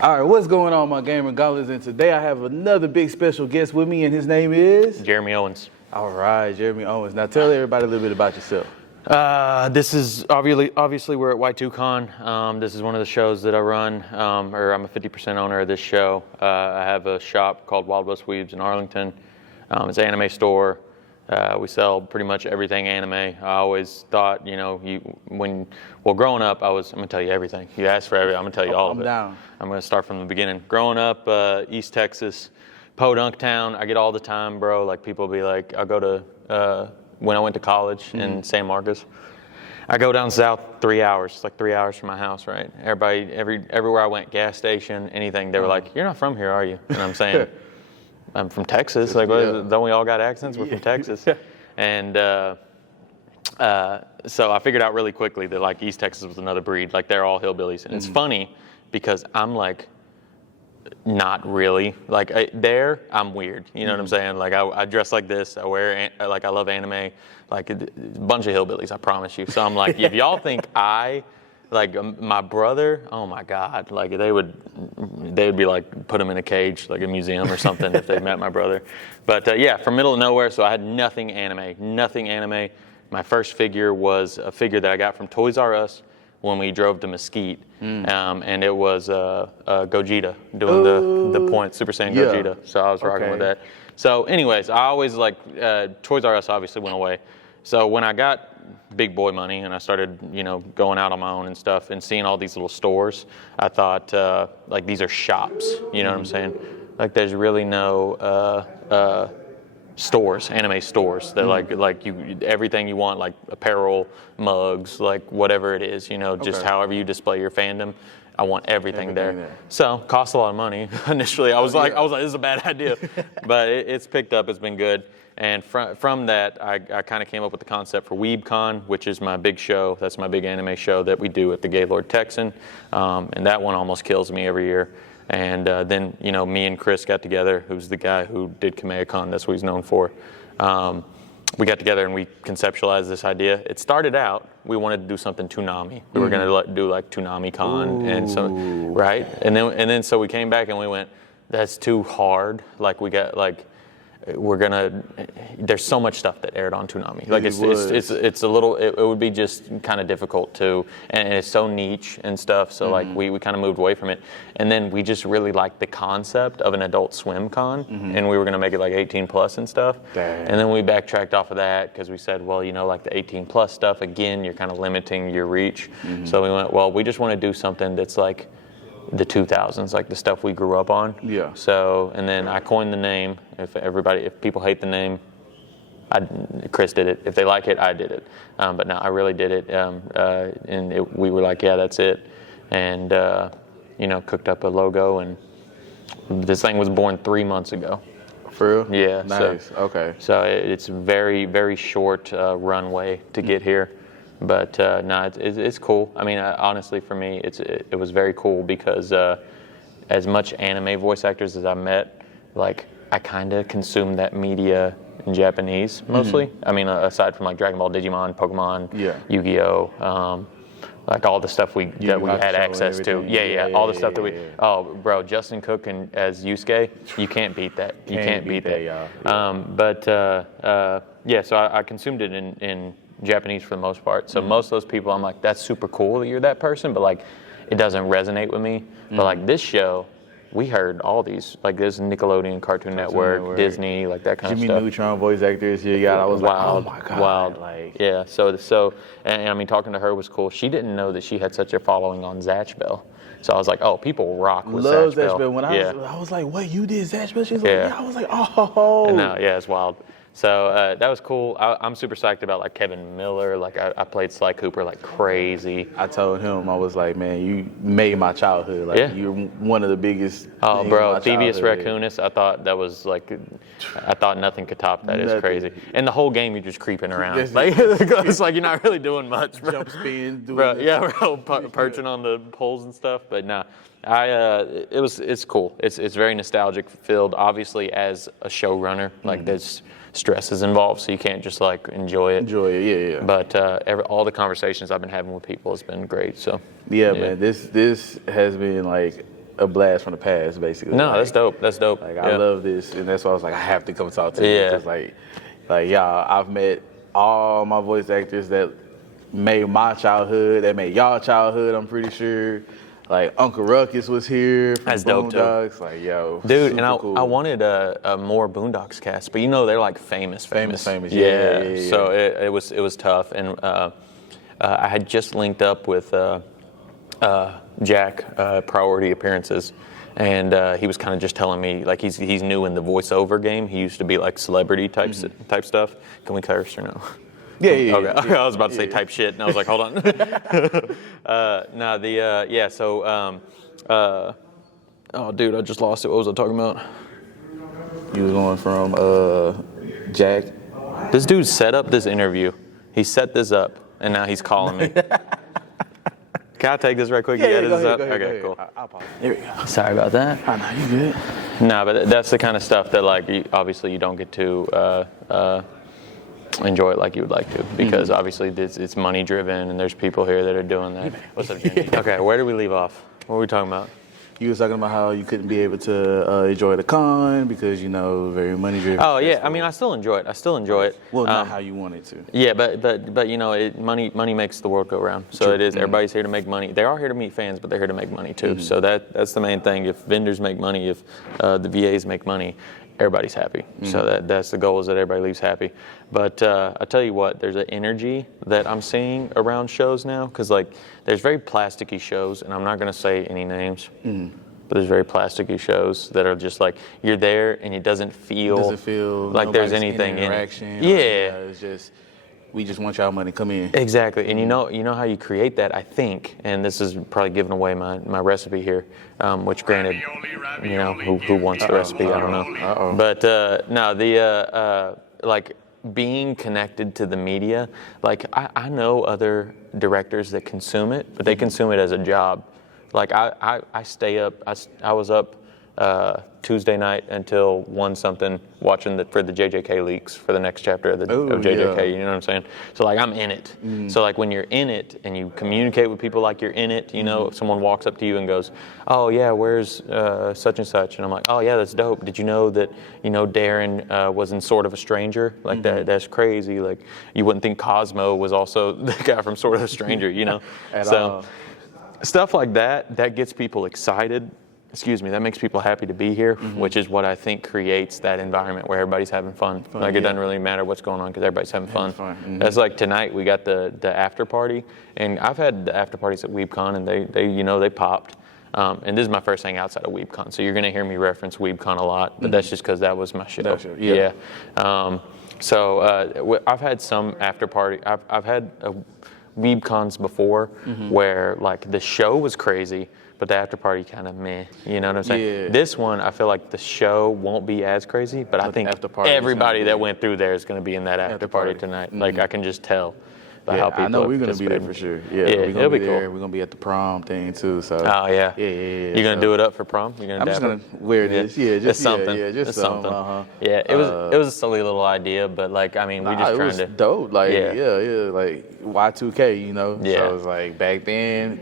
All right, what's going on, my gamer gauntlets? And today I have another big special guest with me, and his name is Jeremy Owens. All right, Jeremy Owens. Now tell everybody a little bit about yourself. This is obviously we're at Y2Con. This is one of the shows that I run, or I'm a 50% owner of this show. I have a shop called Wild West Weebs in Arlington. It's an anime store. We sell pretty much everything anime. I always thought, growing up, I'm gonna tell you everything. You asked for everything, I'm gonna tell you all of it. Down. I'm gonna start from the beginning. Growing up, East Texas, Podunk Town, I get all the time, bro. Like people be like, I'll go to, when I went to college in San Marcos, I go down south 3 hours. It's like 3 hours from my house, right? Everywhere I went, gas station, anything, they were like, "You're not from here, are you?" And I'm saying, I'm from Texas. Like, don't we all got accents? We're from Texas. And so I figured out really quickly that like East Texas was another breed. Like they're all hillbillies. And it's funny because I'm like, not really. Like there, I'm weird. You know what I'm saying? Like I dress like this. I wear, like I love anime. Like a bunch of hillbillies, I promise you. So I'm like, if y'all think like my brother, oh my God, like they would be like, put him in a cage, like a museum or something if they met my brother. But yeah, from middle of nowhere, so I had nothing anime. My first figure was a figure that I got from Toys R Us when we drove to Mesquite, and it was Gogeta doing the point, Super Saiyan Gogeta. So I was rocking with that. So anyways, I always like, Toys R Us obviously went away. So when I got big boy money and I started, going out on my own and stuff and seeing all these little stores, I thought, like these are shops, you know what I'm saying? Like there's really no stores, anime stores that like you, everything you want, like apparel, mugs, like whatever it is, just however you display your fandom. I want everything there. So costs a lot of money. Initially, I was like, this is a bad idea, but it's picked up. It's been good. And from that, I kind of came up with the concept for WeebCon, which is my big show. That's my big anime show that we do at the Gaylord Texan. And that one almost kills me every year. And then, me and Chris got together, who's the guy who did KamehaCon. That's what he's known for. We got together and we conceptualized this idea. It started out, we wanted to do something Toonami. We were going to do like Toonami-con and so, right? And then so we came back and we went, that's too hard. Like we got like, there's so much stuff that aired on Toonami. Like it's a little, it would be just kind of difficult to, and it's so niche and stuff. So like we kind of moved away from it. And then we just really liked the concept of an Adult Swim con, and we were gonna make it like 18 plus and stuff. Dang. And then we backtracked off of that because we said, well, like the 18 plus stuff, again, you're kind of limiting your reach. So we went, well, we just want to do something that's like the 2000s, like the stuff we grew up on. Yeah. So, and then I coined the name. If people hate the name, Chris did it. If they like it, I did it. But no, I really did it. And we were like, yeah, that's it. And, cooked up a logo, and this thing was born 3 months ago. For real? Yeah. Nice. Okay. So it's very, very short runway to get here. But no, it's cool. I mean, honestly, for me, it was very cool because as much anime voice actors as I met, like I kind of consumed that media in Japanese mostly. I mean, aside from like Dragon Ball, Digimon, Pokemon, Yu-Gi-Oh, like all the stuff that we had access to. Yeah, all the stuff that we. Oh, bro, Justin Cook as Yusuke, you can't beat that. You can't beat that. Yeah. So I consumed it in Japanese for the most part. So most of those people, I'm like, that's super cool that you're that person, but like, it doesn't resonate with me. But like this show, we heard all these, like this Nickelodeon, Cartoon Network, Disney, like that kind of stuff. Jimmy Neutron voice actors you got. I was wild, like, oh my God. Wild. Like, yeah. So, and I mean, talking to her was cool. She didn't know that she had such a following on Zatch Bell. So I was like, oh, people rock with Zatch Bell. When I was like, what, you did Zatch Bell? She was like, yeah. I was like, oh. And no, yeah, it's wild. So that was cool. I'm super psyched about like Kevin Miller. Like I played Sly Cooper like crazy. I told him, I was like, man, you made my childhood. Like you're one of the biggest. Oh, bro, Thievius Raccoonus. I thought that was like, I thought nothing could top that. It's crazy. And the whole game you're just creeping around. Like it's like you're not really doing much. Bro. Jump spin, perching on the poles and stuff. But nah. It's cool. It's very nostalgic filled. Obviously, as a showrunner, like there's stress is involved, so you can't just like enjoy it. Yeah. But all the conversations I've been having with people has been great. So man, this has been like a blast from the past, basically. No, like, that's dope. That's dope. Like I love this, and that's why I was like, I have to come talk to you. Yeah. Because like y'all, I've met all my voice actors that made my childhood, that made y'all childhood. I'm pretty sure. Like Uncle Ruckus was here from That's dope, too. Boondocks. Like yo, Dude, and super cool. I wanted a more Boondocks cast, but you know they're like famous. Yeah. So it was tough, and I had just linked up with Jack, Priority Appearances, and he was kind of just telling me like he's new in the voiceover game. He used to be like celebrity type stuff. Can we curse or no? Yeah. Okay. I was about to say type shit, and I was like, hold on. Oh, dude, I just lost it. What was I talking about? You was going from Jack. This dude set up this interview. He set this up, and now he's calling me. Can I take this right quick? Yeah, edit this up? go ahead, Okay, go cool. ahead. I'll pause. Here we go. Sorry about that. Oh, no, you good. Nah, but that's the kind of stuff that like obviously you don't get to enjoy it like you would like to, because obviously it's money driven, and there's people here that are doing that. What's up, Jimmy? Okay, where did we leave off? What were we talking about? You was talking about how you couldn't be able to enjoy the con because, very money driven. Oh yeah, I mean I still enjoy it. Well, not how you wanted to. Yeah, but money makes the world go round. So True. it is. Everybody's here to make money. They are here to meet fans, but they're here to make money too. So that's the main thing. If vendors make money, if the VAs make money, everybody's happy. So that's the goal, is that everybody leaves happy. But I tell you what, there's an energy that I'm seeing around shows now, because like there's very plasticky shows, and I'm not going to say any names, but there's very plasticky shows that are just like you're there and it doesn't feel like there's anything interaction. Yeah. It's just, we just want y'all money, come in. Exactly, and you know how you create that, I think, and this is probably giving away my recipe here, which granted, who wants the recipe, I don't know. But like being connected to the media, like I know other directors that consume it, but they consume it as a job. Like I stay up, I was up Tuesday night until 1-something watching for the JJK leaks for the next chapter of JJK, yeah. you know what I'm saying? So like I'm in it. So like when you're in it and you communicate with people like you're in it, if someone walks up to you and goes, oh yeah, where's such and such? And I'm like, oh yeah, that's dope. Did you know that, Darren was in Sort of a Stranger? Like that's crazy. Like you wouldn't think Cosmo was also the guy from Sort of a Stranger, At all. Stuff like that gets people excited. That makes people happy to be here, which is what I think creates that environment where everybody's having fun. Like it doesn't really matter what's going on because everybody's having fun. That's like tonight we got the after party, and I've had the after parties at WeebCon, and they popped. And this is my first thing outside of WeebCon, so you're gonna hear me reference WeebCon a lot, but that's just because that was my show. Yeah. So I've had some after party. I've had WeebCons before where like the show was crazy, but the after party kind of meh. You know what I'm saying? Yeah. This one, I feel like the show won't be as crazy, but I think everybody that went through there is going to be in that after party tonight. Like I can just tell by how people. I know we're going to be there for sure. Yeah, it'll be there. cool. We're going to be at the prom thing too. So. Oh yeah. Yeah. You're going to do it up for prom? You're going to. I'm just going to wear this. Yeah, just something. Yeah, just something. Uh-huh. Yeah, it was a silly little idea, but like I mean, we just it trying was to. dope. Like like Y2K. Yeah. So it's like back then.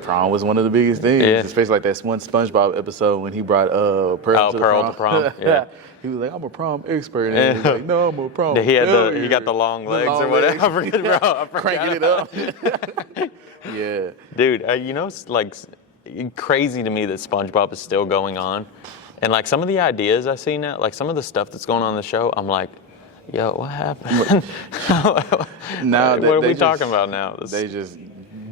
Prom was one of the biggest things, Yeah. especially like that one SpongeBob episode when he brought Pearl to the prom. Yeah. He was like, I'm a prom expert. And he was like, no, I'm a prom failure. He got the long legs long or whatever. legs. I forget, bro. I forgot Cranking it up. Yeah. Dude, it's like crazy to me that SpongeBob is still going on. And like some of the ideas I see now, like some of the stuff that's going on in the show, I'm like, yo, what happened? Now what are we talking about now? They just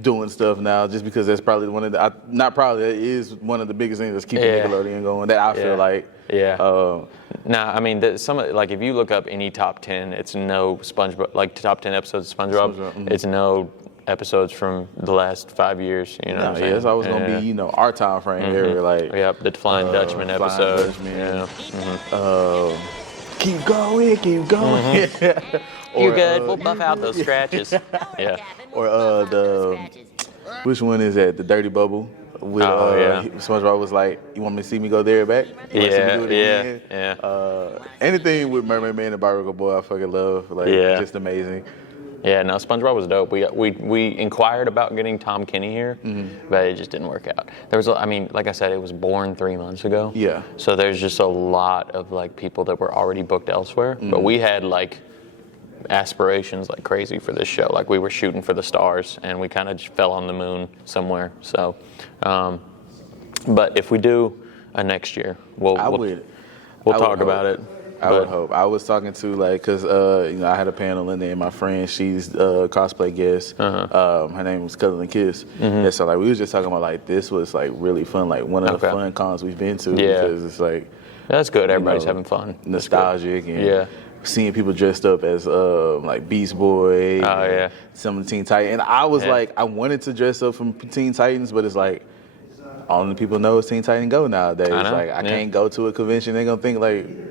doing stuff now just because that's probably one of the, not probably, that is one of the biggest things that's keeping Nickelodeon going, that I feel like. Yeah. Nah, I mean, like if you look up any top 10, it's no SpongeBob, like top 10 episodes of SpongeBob, it's no episodes from the last 5 years, you know what I'm saying? Yeah, it's always going to be, our time frame area, like. Yep, the Flying Dutchman episode. Keep going, keep going. You're good, we'll buff out those scratches. Yeah. Or which one is that? The Dirty Bubble. With, SpongeBob was like, you want me to see me go there and back? Yeah. Anything with Mermaid Man and Barnacle Boy, I fucking love. Like, just amazing. Yeah, no, SpongeBob was dope. We inquired about getting Tom Kenny here, but it just didn't work out. There was, I mean, like I said, it was born 3 months ago. Yeah. So there's just a lot of like people that were already booked elsewhere. But we had like aspirations like crazy for this show. Like we were shooting for the stars, and we kind of just fell on the moon somewhere. So, but if we do a next year, we'll talk about it. I would hope. I was talking to cause I had a panel in there, and my friend, she's a cosplay guest. Her name was Cuddling Kiss. And so we was just talking about this was really fun, one of the fun cons we've been to, because it's that's good. Everybody's having fun. Nostalgic and seeing people dressed up as Beast Boy. Some of the Teen Titans. And I was I wanted to dress up from Teen Titans, but it's only people know it's Teen Titan Go nowadays. I can't go to a convention. They're gonna think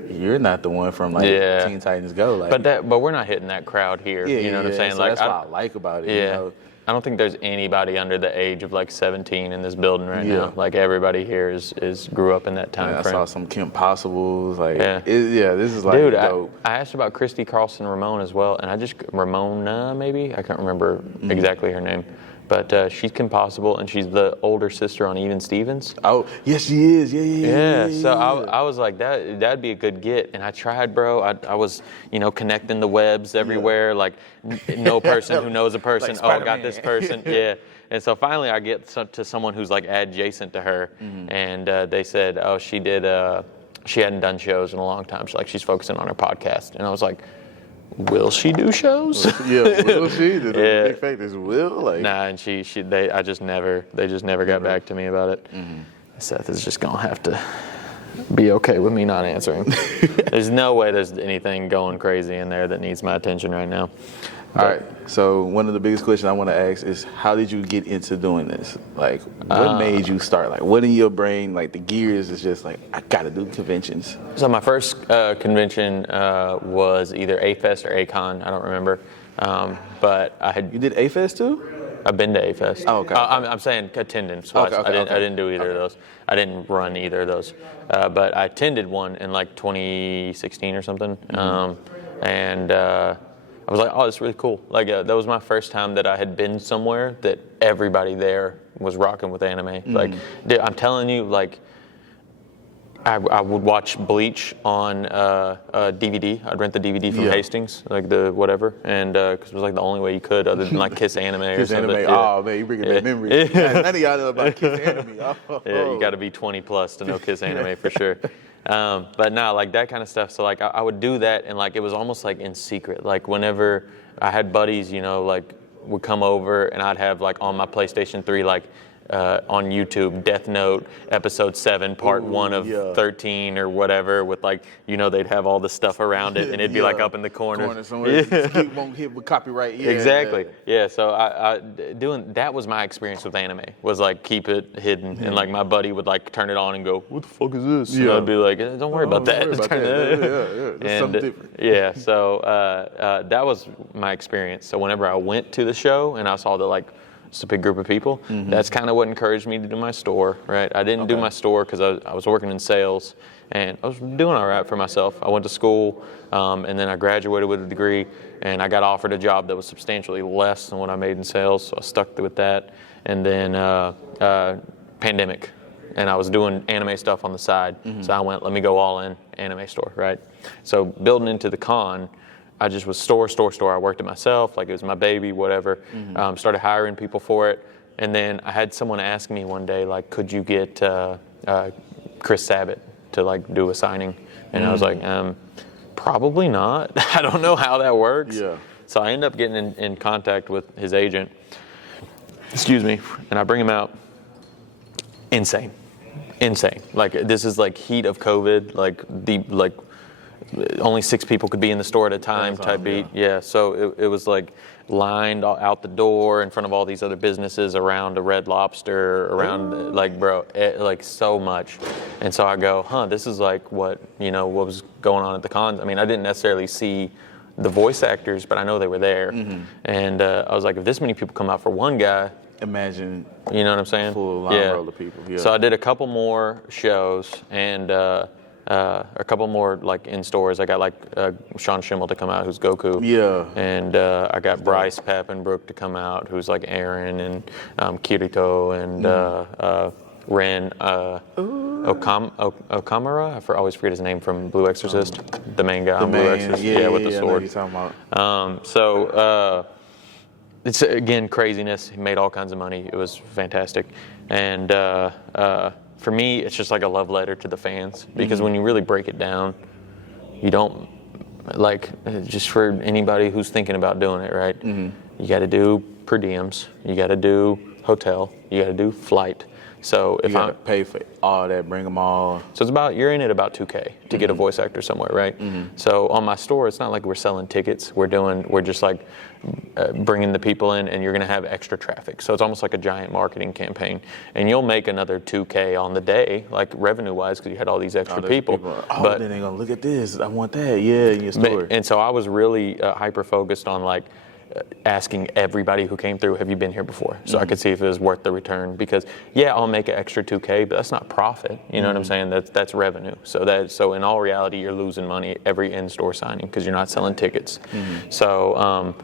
you're not the one from Teen Titans Go. But we're not hitting that crowd here. You know what I'm saying? So that's what I like about it. Yeah. I don't think there's anybody under the age of 17 in this building right now. Everybody here is grew up in that time frame. I saw some Kim Possibles. This is dude, dope. I asked about Christy Carlson Ramon as well, and Ramona maybe? I can't remember exactly her name. But she's Kim Possible, and she's the older sister on Even Stevens. Oh, yes, she is. Yeah. So I was like, that'd be a good get. And I tried, bro. I was, connecting the webs everywhere. No person who knows a person. I got this person. Yeah. And so finally I get to someone who's adjacent to her. And they said, oh, she hadn't done shows in a long time. She's focusing on her podcast. And I was like, will she do shows? Will she? The big fact is will? Nah, and they just never got back to me about it. Seth is just gonna have to be okay with me not answering. There's no way there's anything going crazy in there that needs my attention right now. All right. So one of the biggest questions I want to ask is, how did you get into doing this? What made you start? What in your brain, the gears is just I gotta do conventions? So my first convention was either A-Fest or A-Con. I don't remember. But I had. You did A-Fest too? I've been to A-Fest. Oh, okay. I'm saying attendance. I didn't do either of those. I didn't run either of those. But I attended one in 2016 or something. And I was like, oh, it's really cool. That was my first time that I had been somewhere that everybody there was rocking with anime. Dude, I'm telling you, I would watch Bleach on DVD. I'd rent the DVD from Hastings, the whatever, and because it was the only way you could, other than Kiss Anime or something. Anime. Oh man, you bringing back memories. None of y'all know about Kiss Anime. Yeah, you got to be 20 plus to know Kiss Anime for sure. But no, that kind of stuff. So I would do that, and it was almost in secret. Whenever I had buddies, would come over, and I'd have on my PlayStation 3 on YouTube, Death Note episode 7, part 1 of 13 or whatever, with they'd have all the stuff around it, and it'd be up in the corner somewhere. Won't hit with copyright. Exactly. Yeah. So I doing that was my experience with anime. Was keep it hidden, and my buddy would turn it on and go, "What the fuck is this?" And I'd be like, "Don't worry about that." That's something different. Yeah. So that was my experience. So whenever I went to the show and I saw the just a big group of people. That's kind of what encouraged me to do my store, right? I didn't do my store because I was working in sales, and I was doing all right for myself. I went to school, and then I graduated with a degree, and I got offered a job that was substantially less than what I made in sales, so I stuck with that. And then pandemic, and I was doing anime stuff on the side, so I went, let me go all in anime store, right? So building into the con, I just was store. I worked it myself, it was my baby, whatever. Started hiring people for it. And then I had someone ask me one day, could you get Chris Sabat to do a signing? And I was like, probably not. I don't know how that works. Yeah. So I ended up getting in contact with his agent. Excuse me. And I bring him out. Insane. This is heat of COVID, only 6 people could be in the store at a time type beat. Yeah, so it was lined out the door in front of all these other businesses around a Red Lobster, around so much. And so I go, this is what was going on at the cons. I mean, I didn't necessarily see the voice actors, but I know they were there. And I was like, if this many people come out for one guy, imagine, you know what I'm saying? Full line roll of people. Yeah. So I did a couple more shows, and a couple more like in stores. I got like Sean Schimmel to come out, who's Goku. Yeah. And I got Bryce Papenbrook to come out, who's like Aaron, and Kirito, and Ren Okamura. I always forget his name from Blue Exorcist. The main guy on Blue Exorcist. Yeah, with the sword. I know what you're talking about. It's again craziness. He made all kinds of money. It was fantastic, and for me, it's just like a love letter to the fans, because when you really break it down, you don't like, just for anybody who's thinking about doing it, right? You got to do per diems, you got to do hotel, you got to do flight. So if I pay for all that, bring them all. So it's about, you're in it about $2K to get a voice actor somewhere, right? So on my store, it's not like we're selling tickets. We're just like bringing the people in, and you're going to have extra traffic. So it's almost like a giant marketing campaign, and you'll make another $2K on the day, like revenue-wise, because you had all these extra people. But then they're gonna look at this. I want that. Yeah, in your store. And so I was really hyper focused on like asking everybody who came through, have you been here before? So I could see if it was worth the return, because I'll make an extra $2K, but that's not profit. You know what I'm saying? That's revenue. So in all reality, you're losing money every in-store signing because you're not selling tickets. So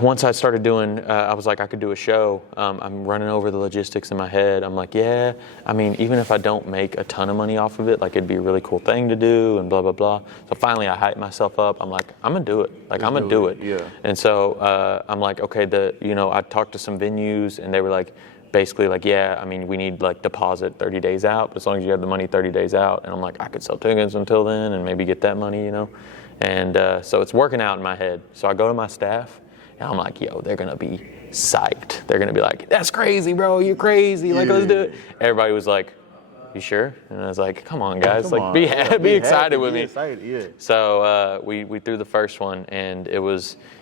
once I started doing, I was like, I could do a show. I'm running over the logistics in my head. I'm like, I mean, even if I don't make a ton of money off of it, like it'd be a really cool thing to do, and blah, blah, blah. So finally I hyped myself up. I'm like, I'm gonna do it. Like, I'm gonna do it. Yeah. And so I'm like, okay, I talked to some venues, and they were like, basically like, I mean, we need like deposit 30 days out, but as long as you have the money 30 days out. And I'm like, I could sell tickets until then and maybe get that money, And so it's working out in my head. So I go to my staff, and I'm like, they're going to be psyched. They're going to be like, that's crazy, bro. You're crazy. Like, let's do it. Everybody was like, you sure? And I was like, come on, guys. Be excited with me. Excited, So we threw the first one, and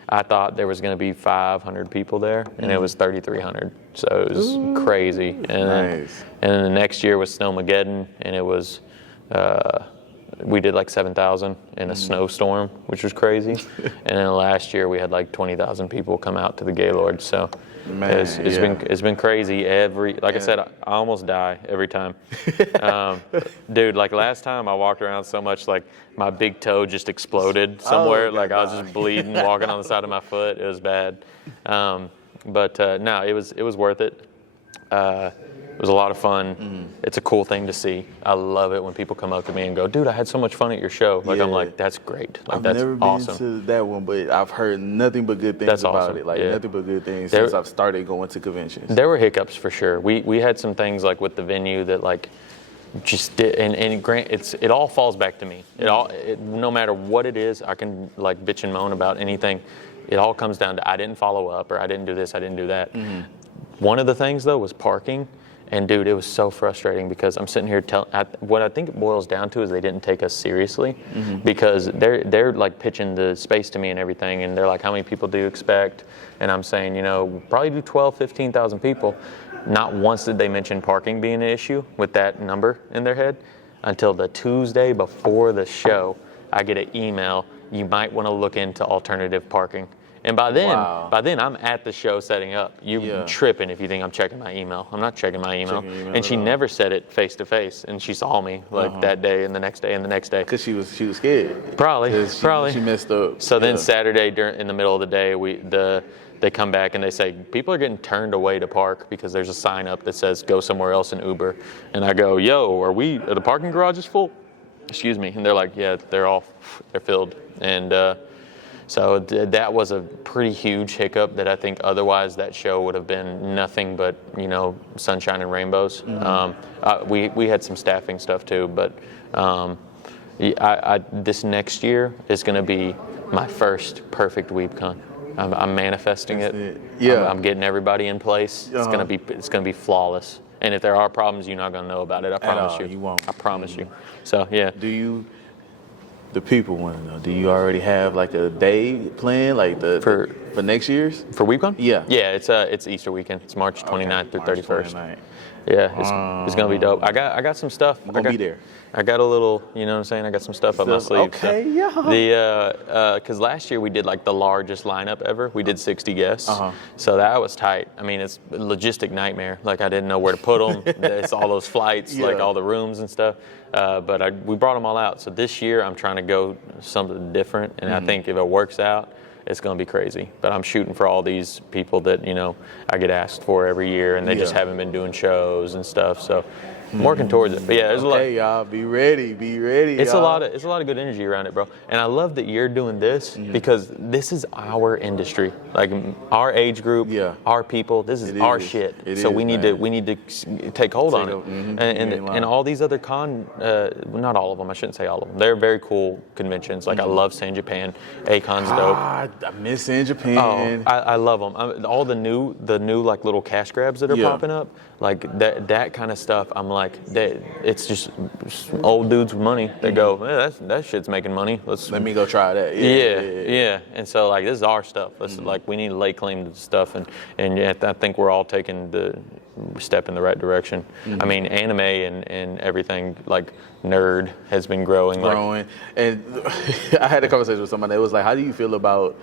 I thought there was going to be 500 people there, and it was 3,300. So it was crazy. And then the next year was Snowmageddon, and it was... we did like 7,000 in a snowstorm, which was crazy. And then last year we had like 20,000 people come out to the Gaylord. So it's been crazy. I said, I almost die every time. Dude, like last time I walked around so much, like my big toe just exploded somewhere. I was just bleeding, walking on the side of my foot. It was bad. But no, it was worth it. It was a lot of fun. It's a cool thing to see. I love it when people come up to me and go, dude, I had so much fun at your show. Like, I'm like, that's great. Like, I've that's never awesome. been to that one, but I've heard nothing but good things about it. Like, nothing but good things since I've started going to conventions. There were hiccups for sure. We had some things like with the venue that like just did, and it all falls back to me. No matter what it is, I can like bitch and moan about anything. It all comes down to I didn't follow up, or I didn't do this, I didn't do that. One of the things though was parking. And dude, it was so frustrating because I'm sitting here what I think it boils down to is they didn't take us seriously, because they're like pitching the space to me and everything, and they're like, how many people do you expect? And I'm saying, probably do 12, 15,000 people. Not once did they mention parking being an issue with that number in their head until the Tuesday before the show. I get an email, you might want to look into alternative parking. And by then I'm at the show setting up. You're tripping if you think I'm checking my email. I'm not checking my email. And she never said it face to face. And she saw me like that day and the next day and the next day. Because she was scared. Probably. She messed up. So then Saturday in the middle of the day, they come back and they say, people are getting turned away to park because there's a sign up that says go somewhere else in Uber. And I go, are the parking garage is full? Excuse me. And they're like, yeah, they're filled. And so that was a pretty huge hiccup that I think otherwise that show would have been nothing but, sunshine and rainbows. We had some staffing stuff too, but this next year is going to be my first perfect WeebCon. I'm manifesting it. Yeah. I'm getting everybody in place. It's going to be flawless. And if there are problems, you're not going to know about it. I promise you. You won't. I promise you. So, yeah. The people want to know, do you already have like a day plan, like for next year's? For WeebCon? Yeah. Yeah, it's Easter weekend. It's March 29th through 31st. 29th. Yeah, it's gonna be dope. I got some stuff. I'm gonna be there. I got a little, you know what I'm saying? I got some stuff up my sleeve. Okay, so. Yeah. Because last year we did like the largest lineup ever. We did 60 guests. So that was tight. I mean, it's a logistic nightmare. Like I didn't know where to put them. It's all those flights, like all the rooms and stuff. But we brought them all out. So this year I'm trying to go something different. And I think if it works out, it's going to be crazy. But I'm shooting for all these people that, you know, I get asked for every year, and they just haven't been doing shows and stuff. So I'm working towards it. But yeah, there's a lot. Hey, y'all, be ready. It's a lot of good energy around it, bro. And I love that you're doing this because this is our industry, like our age group, our people. This is our shit. So we need to take hold on it. And all these other not all of them. I shouldn't say all of them. They're very cool conventions. Like I love San Japan. Acon's dope. I miss San Japan. Oh, I love them. All the new like little cash grabs that are popping up, like that kind of stuff. I'm like, it's just old dudes with money that go, that shit's making money. Let me go try that. Yeah. And so like this is our stuff. Like we need to lay claim to the stuff, and I think we're all taking the step in the right direction. I mean, anime and everything like nerd has been growing. And I had a conversation with somebody that was like, how do you feel about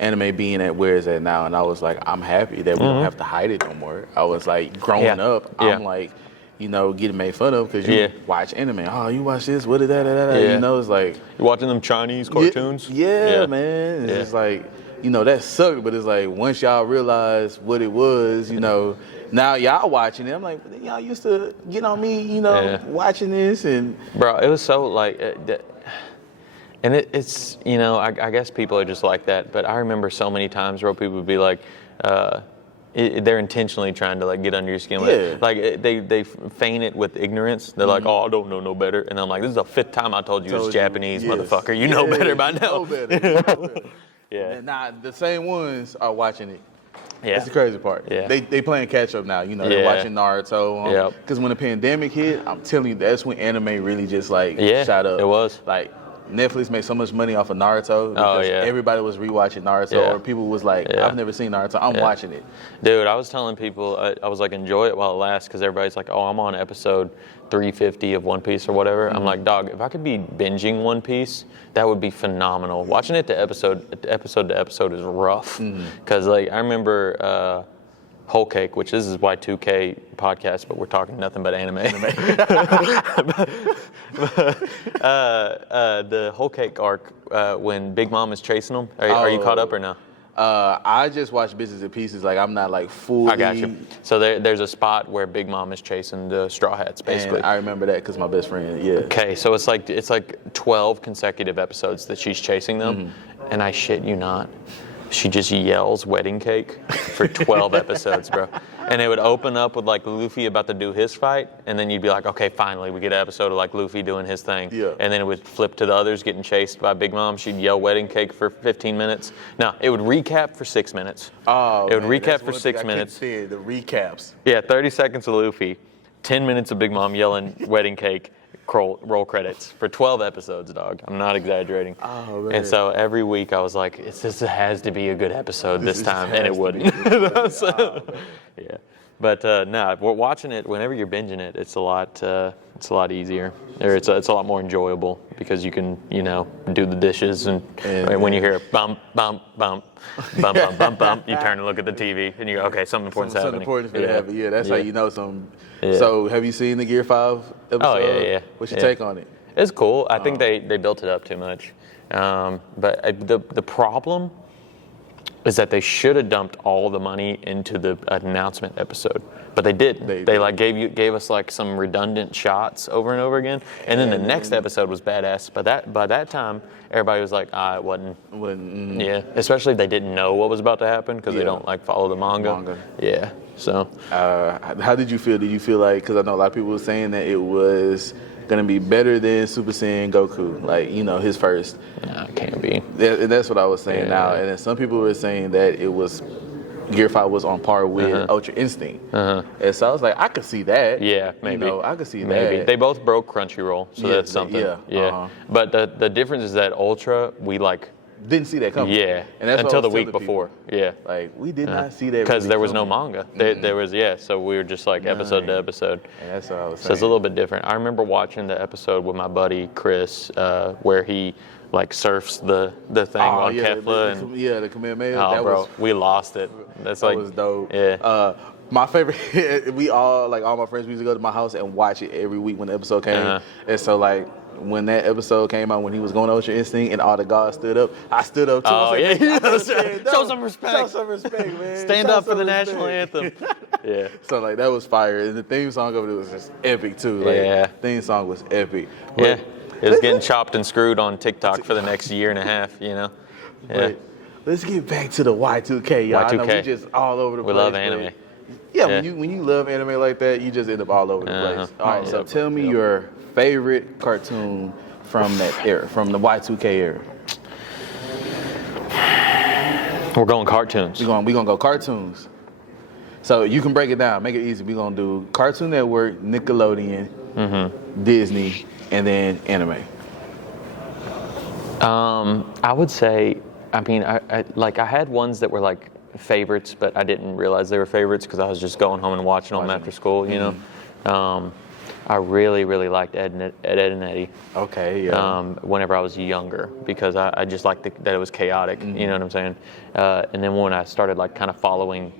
anime being at where it's at now? And I was like, I'm happy that we don't have to hide it no more. I was like, growing up, I'm like, you know, getting made fun of because you watch anime. Oh, you watch this? What is that? You know, it's like you're watching them Chinese cartoons. Yeah, man. It's just like, you know, that sucked. But it's like once y'all realize what it was, you know, now y'all watching it. I'm like, y'all used to get on me, you know, watching this and bro, it was so like. And it's, you know, I guess people are just like that. But I remember so many times where people would be like, they're intentionally trying to like get under your skin. Like they feign it with ignorance. They're like, oh, I don't know no better. And I'm like, this is the 5th time I told you it's Japanese, motherfucker. You know better by now. You know better. And now the same ones are watching it. That's the crazy part. They playing catch up now. You know, they're watching Naruto. Because when the pandemic hit, I'm telling you, that's when anime really just like shot up. It was. Like, Netflix made so much money off of Naruto because everybody was rewatching Naruto, or people was like, I've never seen Naruto, I'm watching it. Dude, I was telling people, I was like, enjoy it while it lasts, because everybody's like, oh, I'm on episode 350 of One Piece or whatever. I'm like, dog, if I could be binging One Piece, that would be phenomenal. Watching it to episode to episode is rough, because like I remember Whole Cake, which this is Y2K podcast, but we're talking nothing but anime. The Whole Cake arc, when Big Mom is chasing them, are you caught up or no? I just watch bits and pieces. Like I'm not like fully. I got you. So there's a spot where Big Mom is chasing the Straw Hats, basically. And I remember that because my best friend. Okay, so it's like 12 consecutive episodes that she's chasing them, and I shit you not, she just yells wedding cake for 12 episodes, bro. And it would open up with like Luffy about to do his fight, and then you'd be like, okay, finally we get an episode of like Luffy doing his thing. And then it would flip to the others getting chased by Big Mom. She'd yell wedding cake for 15 minutes. No, it would recap for 6 minutes. Oh, it would recap for 6 minutes. The recaps. Yeah, 30 seconds of Luffy, 10 minutes of Big Mom yelling wedding cake. Roll credits for 12 episodes, dog. I'm not exaggerating. Oh, man. And so every week I was like, this has to be a good episode this time, and it wouldn't. Yeah, but we're watching it. Whenever you're binging it, it's a lot easier, or it's a lot more enjoyable, because you can, you know, do the dishes, and when you hear bump bump bump bump bump bump bump, you turn and look at the TV, and you go, okay, something important's happening. Something important's happening. Yeah, that's how you know something. So have you seen the Gear 5 episode? Oh yeah. What's your take on it? It's cool. I think they built it up too much. But the problem is that they should have dumped all the money into the announcement episode, but they didn't. They like gave us like some redundant shots over and over again, and then the next episode was badass. But by that time, everybody was like, it wasn't. Yeah, especially if they didn't know what was about to happen, because they don't like follow the manga. Yeah. So, how did you feel? Did you feel like, because I know a lot of people were saying that it was going to be better than Super Saiyan Goku, like, you know, his first? Nah, it can't be. And that's what I was saying now. And then some people were saying that it was, Gear 5 was on par with Ultra Instinct. And so I was like, I could see that. Yeah, maybe. You know, I could see that. They both broke Crunchyroll, so that's something. But the difference is that Ultra, we like didn't see that coming. Yeah, and that's until what I the was week telling before. people. Yeah, like we did not see that because really there was no coming. manga. There was so we were just like episode to episode. And that's what I was saying. So it's a little bit different. I remember watching the episode with my buddy Chris, where he like surfs the thing on Kefla. The Kamehameha. Oh, bro, we lost it. That was dope. Yeah. My favorite, we all my friends, we used to go to my house and watch it every week when the episode came. And so like when that episode came out, when he was going to Ultra Instinct and all the gods stood up, I stood up too. Oh, yeah. Show some respect. Show some respect, man. Stand up for the national anthem. Yeah. So like that was fire. And the theme song of it was just epic too. Like, theme song was epic. But, it was getting chopped and screwed on TikTok for the next year and a half, Yeah. Let's get back to the Y2K, y'all. Y2K. I know we just all over the place. We love anime. Yeah, when you love anime like that, you just end up all over the place. All right, so tell me your favorite cartoon from that era, from the Y2K era. We're going cartoons. We gonna go cartoons. So you can break it down, make it easy. We're gonna do Cartoon Network, Nickelodeon, Disney, and then anime. I would say, I had ones that were like favorites, but I didn't realize they were favorites because I was just going home and watching them after school, you know. I really, really liked Ed, and Eddie. Okay, yeah. Whenever I was younger, because I just liked that it was chaotic, you know what I'm saying? And then when I started like kind of following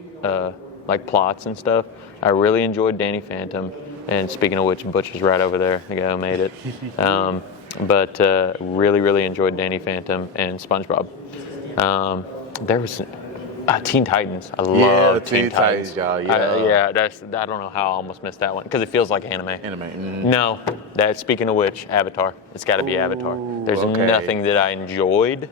like plots and stuff, I really enjoyed Danny Phantom. And speaking of which, Butch is right over there, the guy who made it. But really, really enjoyed Danny Phantom and SpongeBob. There was Teen Titans. I love Teen Titans, y'all. I don't know how I almost missed that one because it feels like anime. No, speaking of which, Avatar. It's got to be Avatar. There's nothing that I enjoyed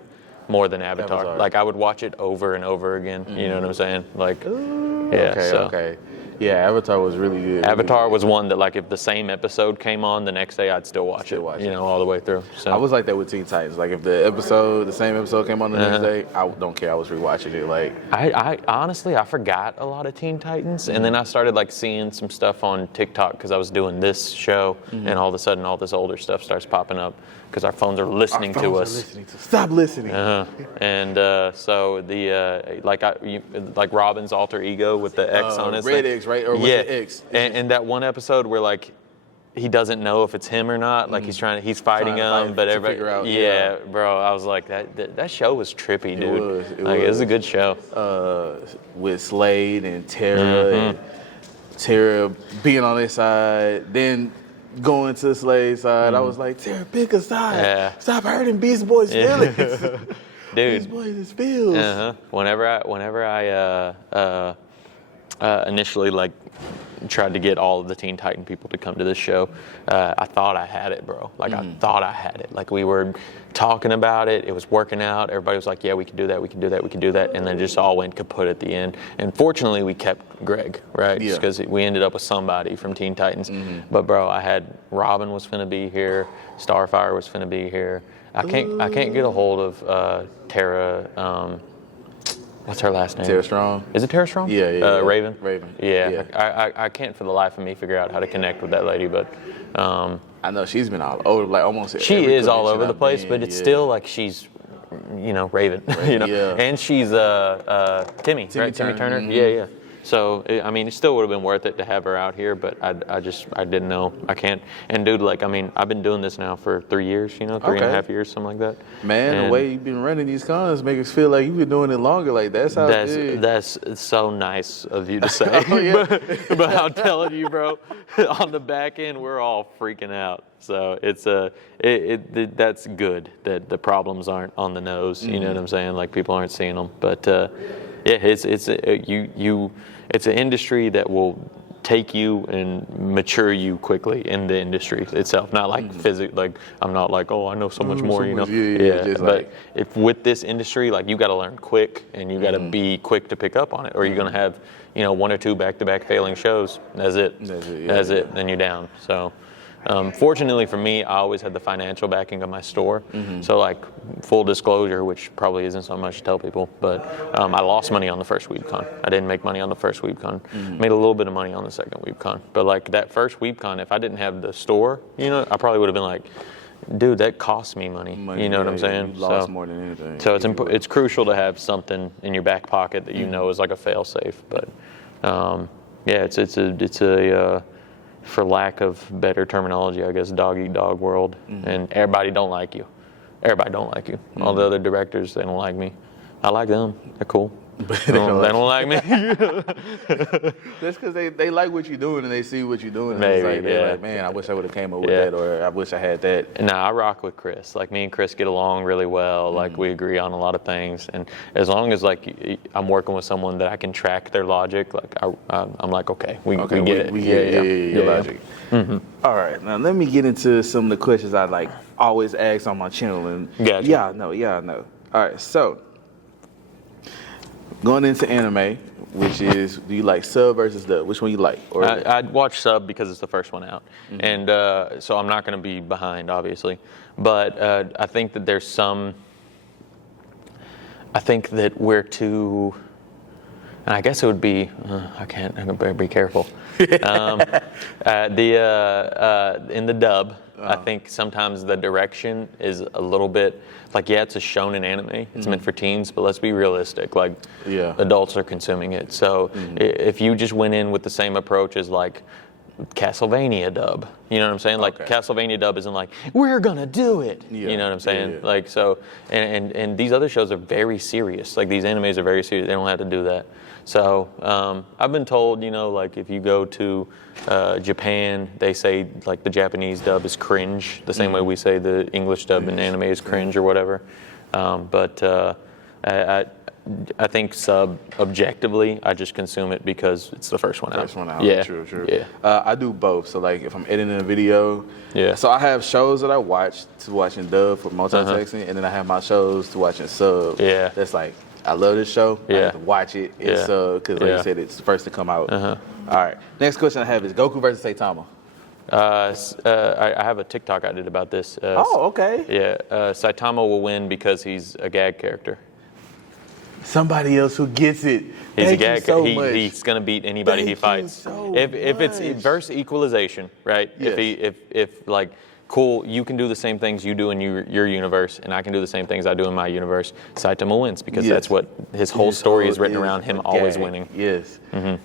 more than Avatar. Like I would watch it over and over again. You know what I'm saying? Like, okay. Yeah, Avatar was really good. Avatar was one that, like, if the same episode came on the next day, I'd still watch it, all the way through. So I was like that with Teen Titans. Like, if the same episode came on the next day, I don't care. I was rewatching it. Like, I honestly, I forgot a lot of Teen Titans, and then I started like seeing some stuff on TikTok because I was doing this show, and all of a sudden, all this older stuff starts popping up because our phones are listening to us. Stop listening. And so the like Robin's alter ego with the X on his red X, right? Or with the X. And that one episode where like he doesn't know if it's him or not. Like he's fighting him, but everybody. Out, bro. I was like that show was trippy, dude. It was a good show. With Slade and Tara, and Tara being on their side, then going to Slade's side. I was like, Tara, pick a side. Yeah. Stop hurting Beast Boy's feelings. Dude. Beast Boy's feels. Whenever I initially like tried to get all of the Teen Titan people to come to this show, I thought I had it, bro. Like I thought I had it. Like we were talking about it. It was working out. Everybody was like, yeah, we can do that. We can do that. We can do that. And then just all went kaput at the end. And fortunately, we kept Greg, right? Yeah. Because we ended up with somebody from Teen Titans. But bro, I had Robin was finna be here. Starfire was finna be here. I can't get a hold of Tara. What's her last name? Tara Strong. Is it Tara Strong? Yeah. Raven. Yeah. I can't for the life of me figure out how to connect with that lady, but I know she's been all over, like almost. She is all over the place, but it's still like she's, Raven. And she's Timmy, right? Timmy Turner. Yeah. So I mean, it still would have been worth it to have her out here, but I didn't know. I can't. And dude, like, I mean, I've been doing this now for 3 years, 3.5 years, something like that. Man, the way you've been running these cons make us feel like you've been doing it longer. Like that's how. That's so nice of you to say. but I'm telling you, bro, on the back end, we're all freaking out. So it's that's good that the problems aren't on the nose. You know what I'm saying? Like people aren't seeing them, but. It's an industry that will take you and mature you quickly in the industry itself. Not like physics, like I'm not like, I know so much more, But if with this industry, like you got to learn quick and you got to be quick to pick up on it, or you're gonna have, 1 or 2 back-to-back failing shows. That's it. Then you're down. So. Fortunately for me, I always had the financial backing of my store. So like full disclosure, which probably isn't so much to tell people, but I lost money on the first WeebCon. I didn't make money on the first WeebCon. Made a little bit of money on the second WeebCon. But like that first WeebCon, if I didn't have the store, I probably would have been like, dude, that costs me money. You know what I'm saying? You lost more than anything. So it's crucial to have something in your back pocket that you know is like a fail safe. But yeah, it's a for lack of better terminology, I guess, dog eat dog world, and everybody don't like you. Everybody don't like you. All the other directors, they don't like me. I like them. They're cool. They don't like me. That's because they like what you're doing and they see what you're doing. And Maybe, it's like, they're like, man, I wish I would have came up with that, or I wish I had that. Nah, I rock with Chris. Like, me and Chris get along really well. Like, we agree on a lot of things. And as long as, like, I'm working with someone that I can track their logic, like, I'm like, okay, we get it. We get your logic. All right, now let me get into some of the questions I, like, always ask on my channel. And Gotcha. Yeah, I know. All right, so going into anime, which is, do you like sub versus dub? Which one you like? Or I'd watch sub because it's the first one out, and so I'm not going to be behind, obviously. But I think that there's some. I think that we're too. And I guess it would be. I better be careful. In the dub, I think sometimes the direction is a little bit like, yeah, it's a shonen anime. It's meant for teens, but let's be realistic. Like, adults are consuming it. So if you just went in with the same approach as like Castlevania dub, you know what I'm saying? Like, Castlevania dub isn't like, we're gonna do it. You know what I'm saying? Like, so, and these other shows are very serious. Like, these animes are very serious. They don't have to do that. So I've been told, you know, like, if you go to Japan, they say like the Japanese dub is cringe, the same way we say the English dub in anime is cringe or whatever. But I think sub, objectively, I just consume it because it's the first one out. First one out. Yeah. True. Yeah. I do both. So, like, if I'm editing a video, so I have shows that I watch to watch in dub for multitasking, and then I have my shows to watch in sub. Yeah. That's like, I love this show. I have to watch it in sub because, like you said, it's the first to come out. All right. Next question I have is Goku versus Saitama. I have a TikTok I did about this. Okay. Yeah. Saitama will win because he's a gag character. Somebody else who gets it. He's Thank a gag. you so much. He's gonna beat anybody he fights. So if it's verse equalization, right? Yes. If like, cool, you can do the same things you do in your universe, and I can do the same things I do in my universe. Saitama wins because that's what his whole story is written around him always winning. Yes.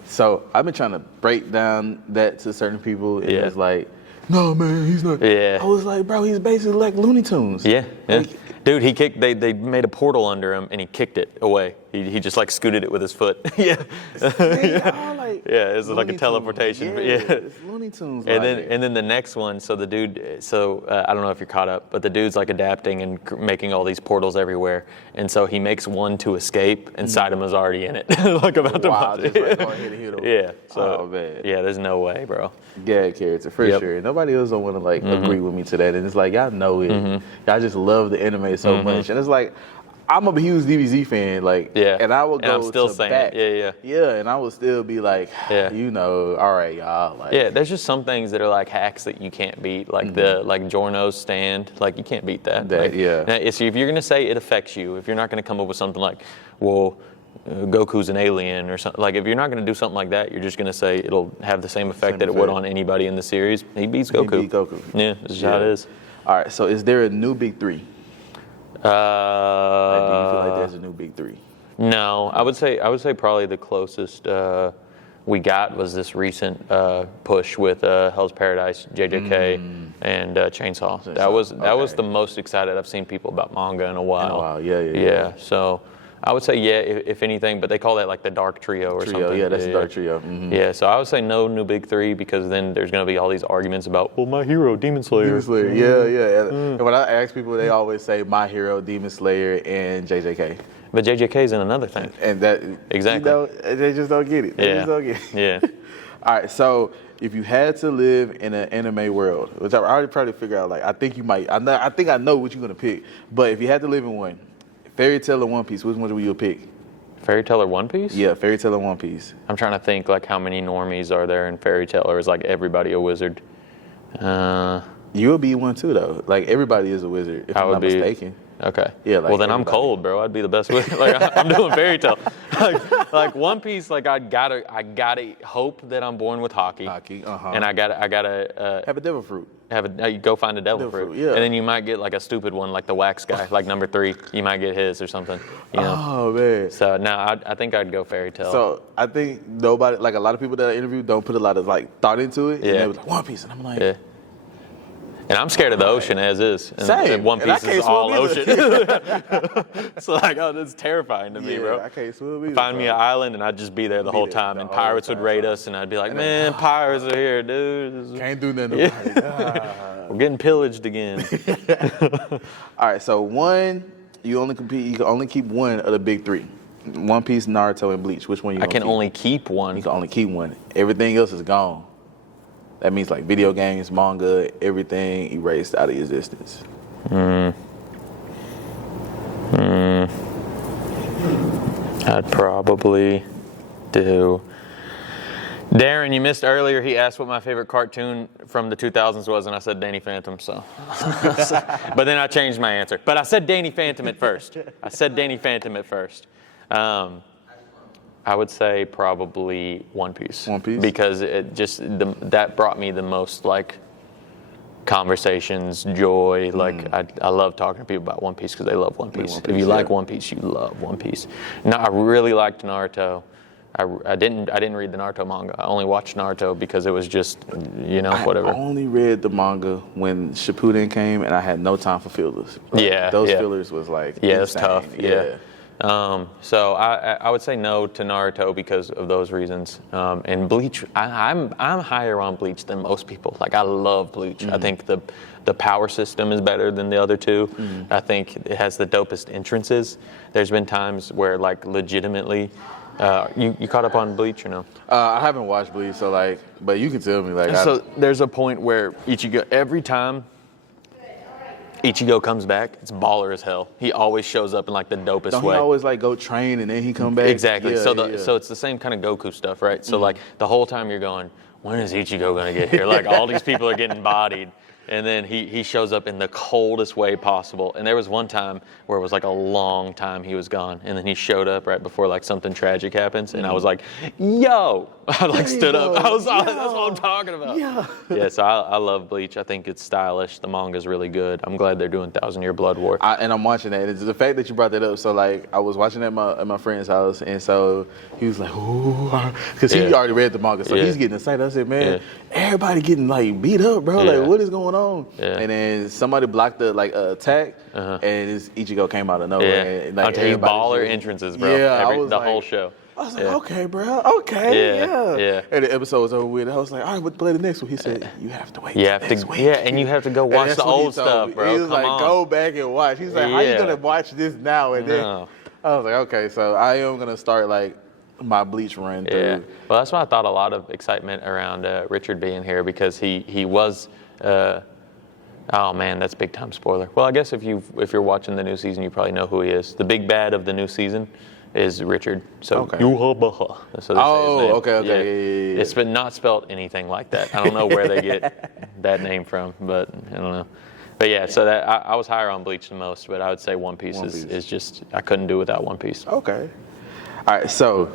So I've been trying to break down that to certain people, and it's like, no, man, he's not. Yeah. I was like, bro, he's basically like Looney Tunes. Yeah. Like, dude, he kicked. They made a portal under him, and he kicked it away. He just like scooted it with his foot. Yeah, it's like a teleportation. It's Looney Tunes. And then the next one. So the dude. So I don't know if you're caught up, but the dude's like adapting and making all these portals everywhere. And so he makes one to escape, and Saitama's already in it, like about to. Wow, just like going hit him. Yeah. So oh man. Yeah, there's no way, bro. Gag character for sure. Nobody else don't want to like agree with me to that, and it's like, y'all know it. Y'all just love the anime so much, and it's like, I'm a huge DBZ fan, like, and I would go I'm still to saying back. Yeah, and I would still be like, you know, all right, y'all. Like, there's just some things that are like hacks that you can't beat, like the Giorno's stand, like you can't beat that. Like, so if you're gonna say it affects you, if you're not gonna come up with something like, well, Goku's an alien or something, like if you're not gonna do something like that, you're just gonna say it'll have the same effect that it would on anybody in the series. He beats Goku. He beat Goku. Yeah, this is how it is. All right, so is there a new big three? Do you feel like there's a new big three? No, I would say probably the closest we got was this recent push with Hell's Paradise, JJK, and Chainsaw. That was the most excited I've seen people about manga in a while. Yeah. So I would say if anything, but they call that like the dark trio or something. Yeah, that's the dark trio. Yeah, so I would say no new big three because then there's going to be all these arguments about, well, My Hero, Demon Slayer. Demon Slayer, And when I ask people, they always say My Hero, Demon Slayer, and JJK. But JJK's in another thing. And that exactly, you know, they just don't get it. They just don't get it. Yeah. All right, so if you had to live in an anime world, which I already probably figured out, like I think you might. I think I know what you're gonna pick. But if you had to live in one, Fairy Tail or One Piece, which one would you pick? Fairy Tail or One Piece? Yeah, Fairy Tail or One Piece. I'm trying to think like how many normies are there in Fairy Tail, or is like everybody a wizard? You would be one too, though. Like everybody is a wizard, if I'm not mistaken. Okay. Yeah. Like well, then everybody. I'm cold, bro. I'd be the best with. Like I'm doing fairy tale. Like One Piece. Like I gotta hope that I'm born with hockey. And I gotta have a devil fruit. You go find a devil fruit. Yeah. And then you might get like a stupid one, like the wax guy, like number 3. You might get his or something. You know? Oh man. So now I think I'd go fairy tale. So I think nobody, like a lot of people that I interview, don't put a lot of like thought into it. Yeah. And they was like One Piece, and I'm like. Yeah. And I'm scared of the ocean as is. And, Same. And One Piece is all ocean. So like, oh, that's terrifying to me, bro. I can't swim either. Find me an island and I'd just be there the whole time. And pirates would raid us and I'd be like, man, pirates are here, dude. Can't do nothing about it. We're getting pillaged again. All right, so you can only keep one of the big 3. One Piece, Naruto, and Bleach. Which one you? I can only keep one. You can only keep one. Everything else is gone. That means like video games, manga, everything erased out of existence. I'd probably do. Darren, you missed earlier. He asked what my favorite cartoon from the 2000s was, and I said Danny Phantom. So, but then I changed my answer. But I said Danny Phantom at first. I would say probably One Piece. One Piece? Because it just that brought me the most like conversations, joy. Like I love talking to people about One Piece because they love One Piece. If you like One Piece, you love One Piece. No, I really liked Naruto. I didn't read the Naruto manga. I only watched Naruto because it was just whatever. I only read the manga when Shippuden came, and I had no time for fillers. Yeah, those fillers was like it's tough. Yeah. So I would say no to Naruto because of those reasons. And Bleach, I'm higher on Bleach than most people. Like I love Bleach. I think the power system is better than the other 2. I think it has the dopest entrances. There's been times where like legitimately, you caught up on Bleach or no? I haven't watched Bleach, so like, but you can tell me like. So there's a point where every time Ichigo comes back, it's baller as hell. He always shows up in like the dopest way. He always like go train and then he come back? Exactly. So it's the same kind of Goku stuff, right? So like the whole time you're going, when is Ichigo gonna get here? Like all these people are getting bodied. And then he shows up in the coldest way possible. And there was one time where it was like a long time he was gone. And then he showed up right before like something tragic happens. And I was like, yo! I like stood up. I was like, that's what I'm talking about. Yeah, so I love Bleach. I think it's stylish. The manga's really good. I'm glad they're doing 1,000-Year Blood War. And I'm watching that. It's the fact that you brought that up. So like I was watching that at my friend's house, and so he was like, ooh, because he already read the manga, so he's getting excited. I said, man, everybody getting like beat up, bro. Like what is going on? And then somebody blocked the like attack, and Ichigo came out of nowhere. And, like, he's baller entrances, bro. The whole show. I was like, okay, bro, okay, yeah. And the episode was over with. I was like, all right, we'll play the next one. He said, you have to wait next week. Yeah, and you have to go watch the old stuff, bro. He was like, go back and watch. He's like, how you going to watch this now? And then I was like, okay, so I am going to start like my Bleach run through. Yeah, well, that's why I thought a lot of excitement around Richard being here because he was... oh man, that's big time spoiler. Well, I guess if you're watching the new season, you probably know who he is. The big bad of the new season is Richard. So Yuhabaha. That's what they say his name. Okay. Yeah. It's been not spelled anything like that. I don't know where they get that name from, but I don't know. But yeah, so that I was higher on Bleach than most, but I would say One Piece is just I couldn't do without One Piece. Okay. All right, so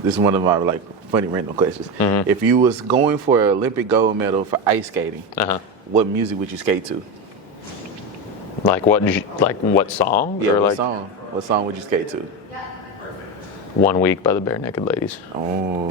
this is one of my like funny random questions. If you was going for an Olympic gold medal for ice skating, what music would you skate to? Like what song? Yeah, or what song? What song would you skate to? 1 Week by the Bare Naked Ladies. Oh,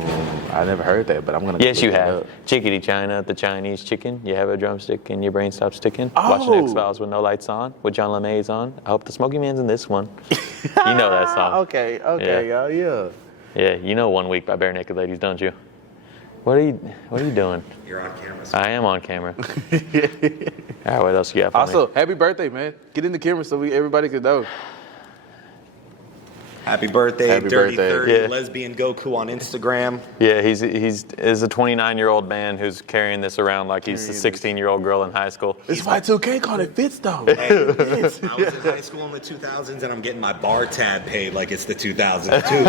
I never heard that, but I'm gonna. Yes, you have. Chickadee China, the Chinese chicken. You have a drumstick and your brain stops ticking. Watching X-Files with no lights on, with John LeMay's on. I hope the Smokey Man's in this one. You know that song. Okay, yeah. Yeah, you know 1 Week by Bare Naked Ladies, don't you? What are you doing? You're on camera. I am on camera. All right, what else you got for me? Also, happy birthday, man. Get in the camera so everybody can know. Happy birthday, Happy Dirty birthday. 30, Yeah. Lesbian Goku on Instagram. Yeah, he's a 29-year-old man who's carrying this around like he's a 16-year-old girl in high school. It's Y2K called it fits though. Hey, I was in high school in the 2000s, and I'm getting my bar tab paid like it's the 2000s too.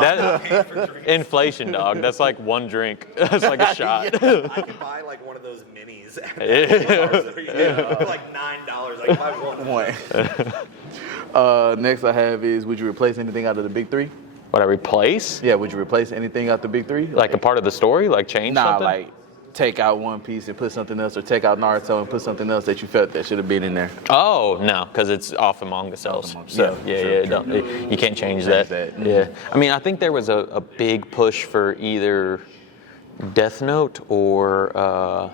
That inflation, dog. That's like one drink. That's like a shot. I could buy like one of those minis for like $9. I could buy one. Next I have is, would you replace anything out of the big three? Would I replace? Yeah, would you replace anything out the big three? Like a part of the story? Like change something? like take out One Piece and put something else, or take out Naruto and put something else that you felt that should have been in there. Oh, no, because it's off among the cells. So, you can't change that. Yeah. I mean, I think there was a big push for either Death Note or,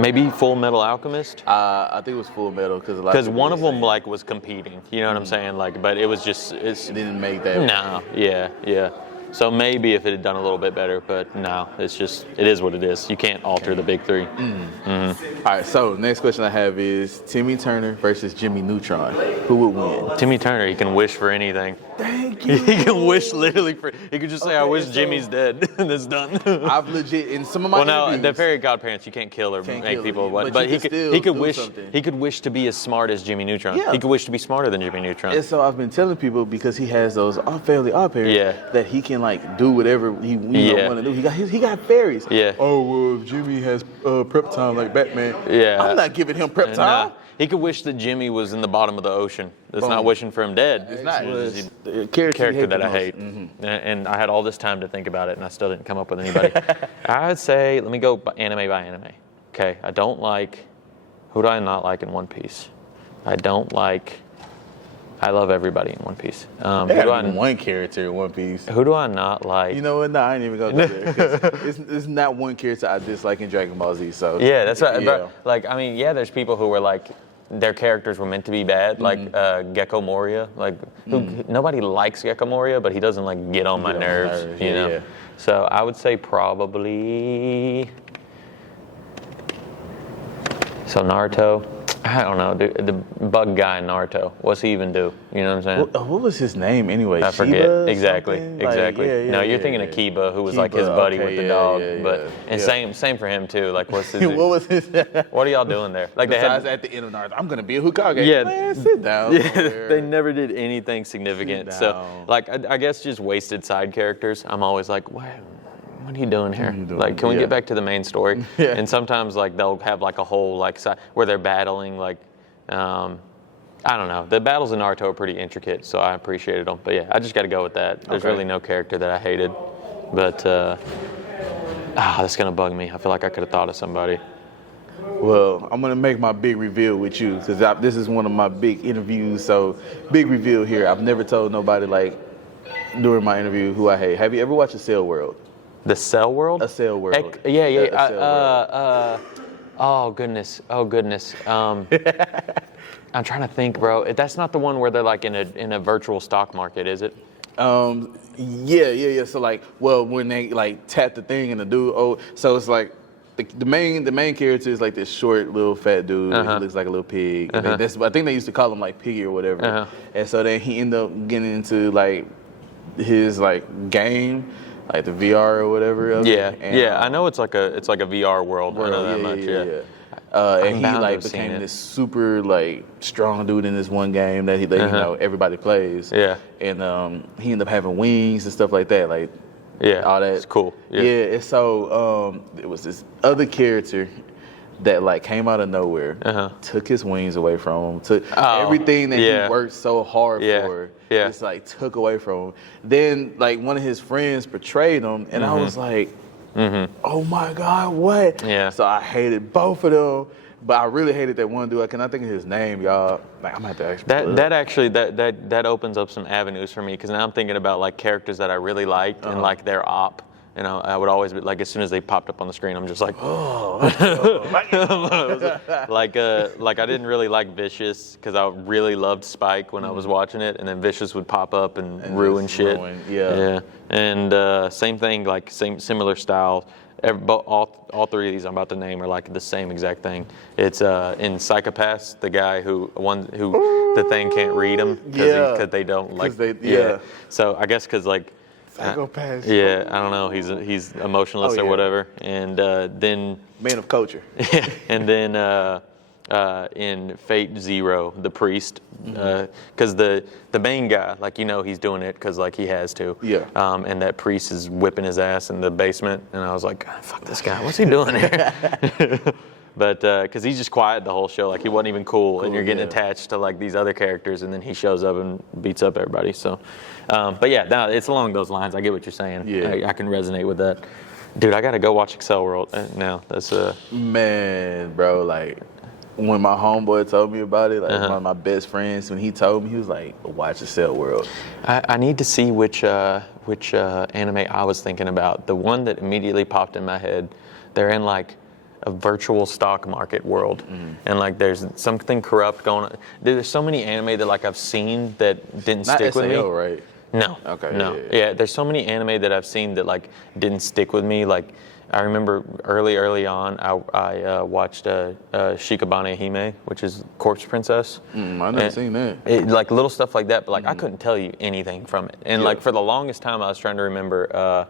maybe Full Metal Alchemist. I think it was Full Metal because one of them like was competing. You know what I'm saying? Like, but it was just it didn't make that. No. Yeah. So maybe if it had done a little bit better, but no, it is what it is. You can't alter the big three. All right, so next question I have is Timmy Turner versus Jimmy Neutron. Who would win? Timmy Turner, he can wish for anything. Thank you. He can wish literally for. He could just say, "I wish Jimmy's dead," and it's done. I've legit in some of my interviews, the fairy godparents, you can't kill or make people. But he could wish. Something. He could wish to be as smart as Jimmy Neutron. Yeah. He could wish to be smarter than Jimmy Neutron. And so I've been telling people, because he has those family odd parents, that he can like do whatever he want to do. He got fairies. Yeah. Oh well, if Jimmy has prep time like Batman. Yeah. I'm not giving him prep time. He could wish that Jimmy was in the bottom of the ocean. That's not wishing for him dead. It's not. It's the character that I hate. And I had all this time to think about it, and I still didn't come up with anybody. I would say, let me go anime by anime. Okay, who do I not like in One Piece? I love everybody in One Piece. One character in One Piece. Who do I not like? You know what? No, I ain't even gonna go there. It's not one character I dislike in Dragon Ball Z. So yeah, that's right. Yeah. But, there's people who were like, their characters were meant to be bad, like Gecko Moria. Nobody likes Gecko Moria, but he doesn't like get on my nerves. You know. Yeah. So I would say probably. So Naruto. I don't know, the bug guy in Naruto. What's he even do? You know what I'm saying? What was his name anyway? I forget. Shiba Exactly. No, you're thinking of Kiba, who was like his buddy with the dog. Same for him too. Like, what's his? What was his? What are y'all doing there? Like, besides at the end of Naruto, I'm gonna be a Hokage. Yeah, man, sit down. Yeah, they never did anything significant. So, I guess just wasted side characters. I'm always like, what are you doing here? Can we get back to the main story? Yeah. And sometimes they'll have a whole side where they're battling I don't know. The battles in Naruto are pretty intricate, so I appreciated them. But yeah, I just got to go with that. There's really no character that I hated. But that's gonna bug me. I feel like I could have thought of somebody. Well, I'm gonna make my big reveal with you because this is one of my big interviews. So big reveal here. I've never told nobody during my interview who I hate. Have you ever watched A Cell World? The Cell World? A Cell World. Oh goodness. I'm trying to think, bro. That's not the one where they're in a virtual stock market, is it? Yeah. So when they tap the thing and the dude, so it's like the main character is this short little fat dude. He looks like a little pig. And I think they used to call him Piggy or whatever. And so then he ended up getting into his game. Like the VR or whatever. I know it's like a VR world. I know that much. Yeah. And he became this super strong dude in this one game that everybody plays. Yeah. And he ended up having wings and stuff like that. All that. It's cool. Yeah. And so it was this other character that came out of nowhere, took his wings away from him, took everything that he worked so hard for. Just took away from him. Then one of his friends betrayed him, and I was like, oh my God, what? Yeah. So I hated both of them, but I really hated that one dude. I cannot think of his name, y'all. I'm gonna have to actually that opens up some avenues for me because now I'm thinking about characters that I really liked and their op. and I would always be like, as soon as they popped up on the screen, I'm just like, oh. like I didn't really like Vicious because I really loved Spike when I was watching it, and then Vicious would pop up and ruin shit. Yeah. And same thing, like similar style. All three of these I'm about to name are like the same exact thing. It's in Psychopaths, the guy who the thing can't read him because they don't like. So I guess because like. Psychopaths. Yeah, I don't know. He's emotionless or whatever, and then man of culture. Yeah, and then in Fate Zero, the priest, because the main guy, like he's doing it because like he has to. Yeah. And that priest is whipping his ass in the basement, and I was like, God, fuck this guy. What's he doing here? But because he's just quiet the whole show, like he wasn't even cool and you're getting attached to like these other characters, and then he shows up and beats up everybody. So, but yeah, no, it's along those lines. I get what you're saying. Yeah, I can resonate with that. Dude, I gotta go watch Excel World now. That's man, bro. Like when my homeboy told me about it, like one of my best friends, when he told me, he was like, "Watch Excel World." I need to see which anime I was thinking about. The one that immediately popped in my head. They're in like a virtual stock market world, and like there's something corrupt going on. There's so many anime that like I've seen that didn't stick with me. Right? No. Okay. No. Yeah. There's so many anime that I've seen that like didn't stick with me. Like I remember early on, I watched Shikabane Hime, which is Corpse Princess. I've never seen that. Like little stuff like that, but like I couldn't tell you anything from it. And like for the longest time, I was trying to remember.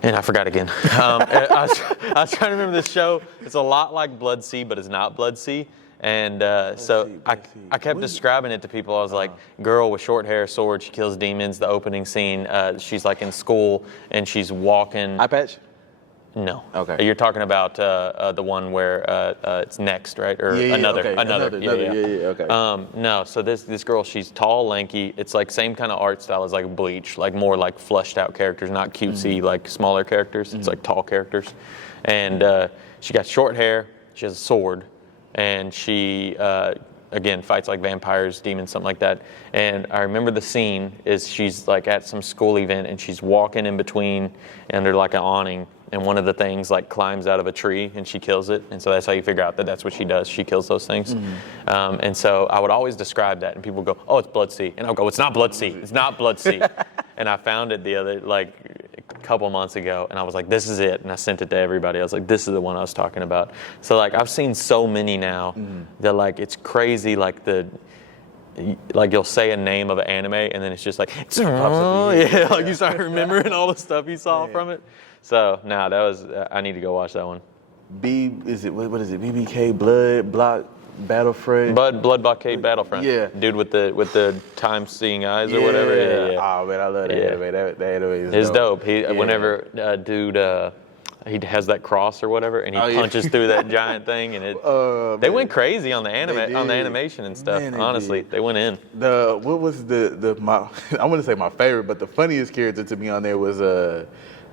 And I forgot again. I was trying to remember this show. It's a lot like Blood Sea, but it's not Blood Sea. And I kept describing it to people. I was like, girl with short hair, sword, she kills demons. The opening scene, she's like in school and she's walking. Eye patch? No. Okay. You're talking about the one where it's next, right? Or another. Yeah. Okay. No. So this girl, she's tall, lanky. It's like same kind of art style as like Bleach, like more like fleshed out characters, not cutesy like smaller characters. It's like tall characters, and she got short hair. She has a sword, and she again fights like vampires, demons, something like that. And I remember the scene is she's like at some school event, and she's walking in between under like an awning. And one of the things like climbs out of a tree and she kills it. And so that's how you figure out that that's what she does. She kills those things. And so I would always describe that and people go, oh, it's Blood Sea. And I'll go, it's not Blood Sea. It's not Blood Sea. And I found it the other, like a couple months ago. And I was like, this is it. And I sent it to everybody. I was like, this is the one I was talking about. So like I've seen so many now that like it's crazy. Like you'll say a name of an anime and then it's just like, like you start remembering all the stuff you saw from it. So that was I need to go watch that one. What is it? BBK Blood Block Battlefront. Blood Blockade Battlefront. Yeah. Dude with the time seeing eyes or whatever. Yeah. Oh man, I love that anime. That anime is dope. Whenever dude he has that cross or whatever, and he punches through that giant thing, and they went crazy on the animation and stuff. Man, honestly, they went in. What was I wouldn't say my favorite, but the funniest character to me on there was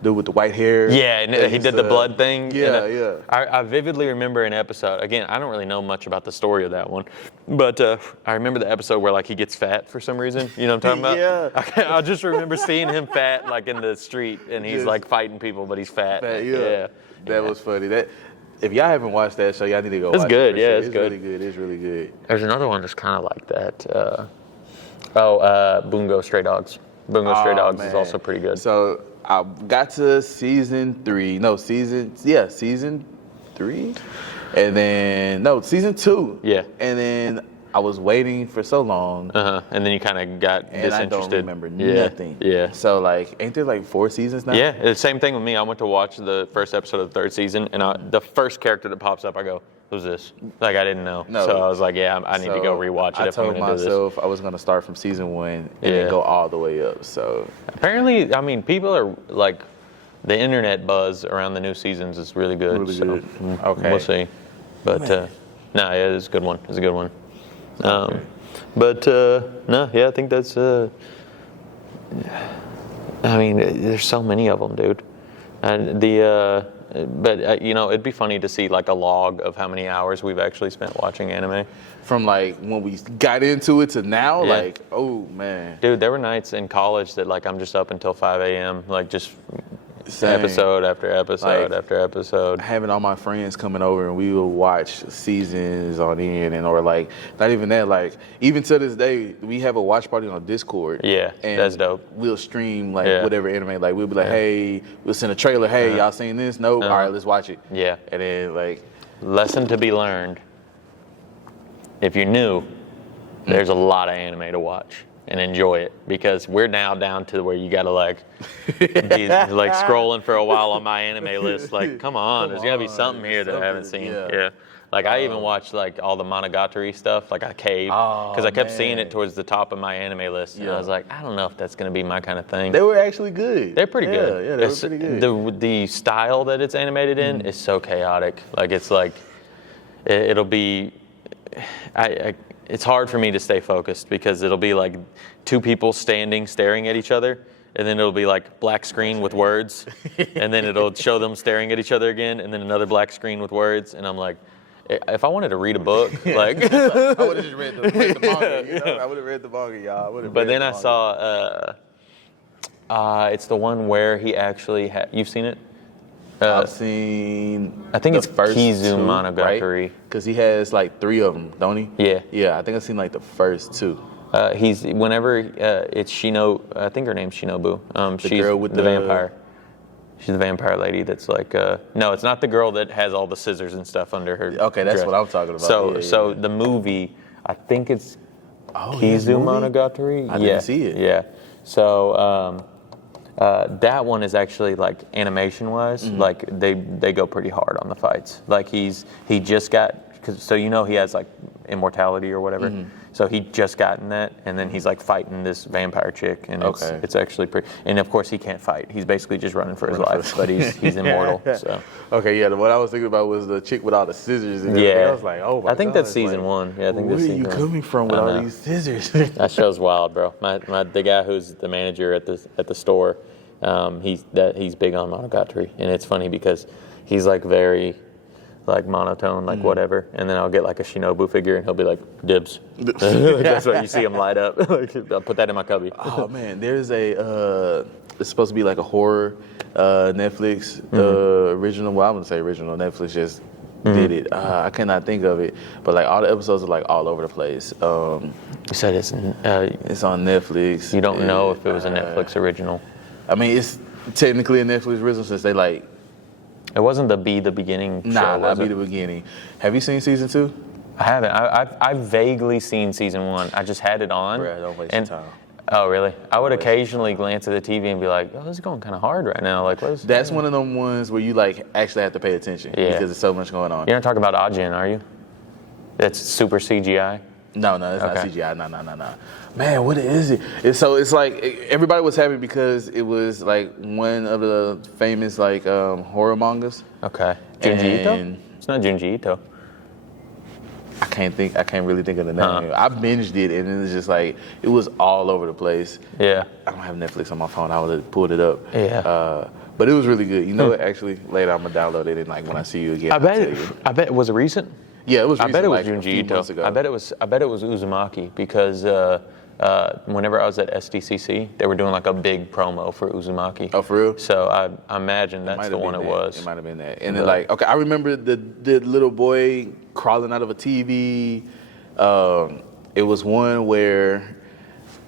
dude with the white hair. Yeah, and he did the blood thing. Yeah. I vividly remember an episode. Again, I don't really know much about the story of that one, but I remember the episode where like he gets fat for some reason. You know what I'm talking about? I just remember seeing him fat like in the street, and he's like fighting people, but he's fat. That was funny. That if y'all haven't watched that show, y'all need to go. It's good. Yeah, it's good. Really good. It's really good. There's another one that's kind of like that. Bungo Stray Dogs. Stray Dogs is also pretty good. So I got to season 3. Season 3. And then, season 2. Yeah. And then I was waiting for so long. And then you kind of got disinterested. And I don't remember nothing. Yeah. So, like, ain't there like 4 seasons now? Yeah, the same thing with me. I went to watch the first episode of the 3rd season, and the first character that pops up, I go, who's this? Like, I didn't know. So I was like, I need to go rewatch it if I'm going to do this. I told myself I was going to start from season 1 and then go all the way up. So apparently, I mean, people are like, the internet buzz around the new seasons is really good. Okay. We'll see. But, it's a good one. It's a good one. Okay. I think that's, I mean, there's so many of them, dude. And it'd be funny to see like a log of how many hours we've actually spent watching anime. From like when we got into it to now, like, oh man. Dude, there were nights in college that like I'm just up until 5 a.m. like just Same. Episode after episode after episode. Having all my friends coming over and we will watch seasons on end, and or like not even that, like even to this day we have a watch party on Discord. Yeah, and that's dope. We'll stream like whatever anime. Like we'll be like, hey, we'll send a trailer. Hey, y'all seen this? Nope. All right, let's watch it. Yeah. And then like lesson to be learned. If you're new, there's a lot of anime to watch and enjoy it, because we're now down to where you gotta like be like scrolling for a while on my anime list. Like, come on, there's gotta be something here that I haven't seen. Yeah. Like I even watched like all the Monogatari stuff, like I caved because I kept seeing it towards the top of my anime list, and I was like, I don't know if that's gonna be my kind of thing. They were actually good. They're pretty good. Yeah, they were pretty good. The style that it's animated in is so chaotic. Like it's like it'll be. It's hard for me to stay focused because it'll be like two people staring at each other, and then it'll be like black screen with words, and then it'll show them staring at each other again, and then another black screen with words, and I'm like, if I wanted to read a book, like I would have just read the manga. You know? I would have read the manga, y'all. But then I saw it's the one where he actually you've seen it? I've seen. I think the it's first Kizu two, Monogatari. Because he has like 3 of them, don't he? Yeah. Yeah, I think I've seen like the first 2. It's Shino. I think her name's Shinobu. She's girl with the vampire. She's the vampire lady that's like. No, it's not the girl that has all the scissors and stuff under her. Okay, that's dress. what I'm talking about. So the movie, I think it's Kizu Monogatari. I didn't see it. Yeah. So. That one is actually like animation wise, like they go pretty hard on the fights. Like he just got, so he has like immortality or whatever. So he just gotten that, and then he's like fighting this vampire chick, and it's actually pretty. And of course he can't fight. He's basically just running for his life, but he's immortal. So okay, yeah. What I was thinking about was the chick with all the scissors. And everything. I was like, oh my god. I think that's season 1. Yeah, I think that's season 1. Where are you coming from with all these scissors? That show's wild, bro. The guy who's the manager at the store, he's big on Monogatari, and it's funny because he's like very like monotone, like whatever, and then I'll get like a Shinobu figure, and he'll be like dibs. That's why you see him light up. I'll put that in my cubby. Oh man, there's it's supposed to be like a horror Netflix original. Well, I wouldn't say original. Netflix just did it. I cannot think of it, but like all the episodes are like all over the place. You said it's on Netflix. You don't know if it was a Netflix original. I mean, it's technically a Netflix original since they like. It wasn't the beginning show, not Be the Beginning. Have you seen season 2? I haven't. I've vaguely seen season 1. I just had it on. Bruh, don't waste your time. Oh, really? I would occasionally glance at the TV and be like, oh, this is going kind of hard right now. Like, That's one of them ones where you like actually have to pay attention because there's so much going on. You're not talking about Ajin, are you? That's super CGI? No, it's not CGI. No. Man, what is it? It's like everybody was happy because it was like one of the famous like horror mangas. Okay. Junji Ito? It's not Junji Ito. I can't really think of the name. I binged it and it was just like it was all over the place. Yeah. I don't have Netflix on my phone. I would have pulled it up. Yeah. But it was really good. You know what? Actually, later I'm gonna download it and like when I see you again. I bet was it recent? Yeah, it was recent. I bet it was like Junji Ito. I bet it was Uzumaki because whenever I was at SDCC, they were doing like a big promo for Uzumaki. Oh, for real? So I imagine that's the one it was. It might have been that. And then like, okay, I remember the little boy crawling out of a TV. It was one where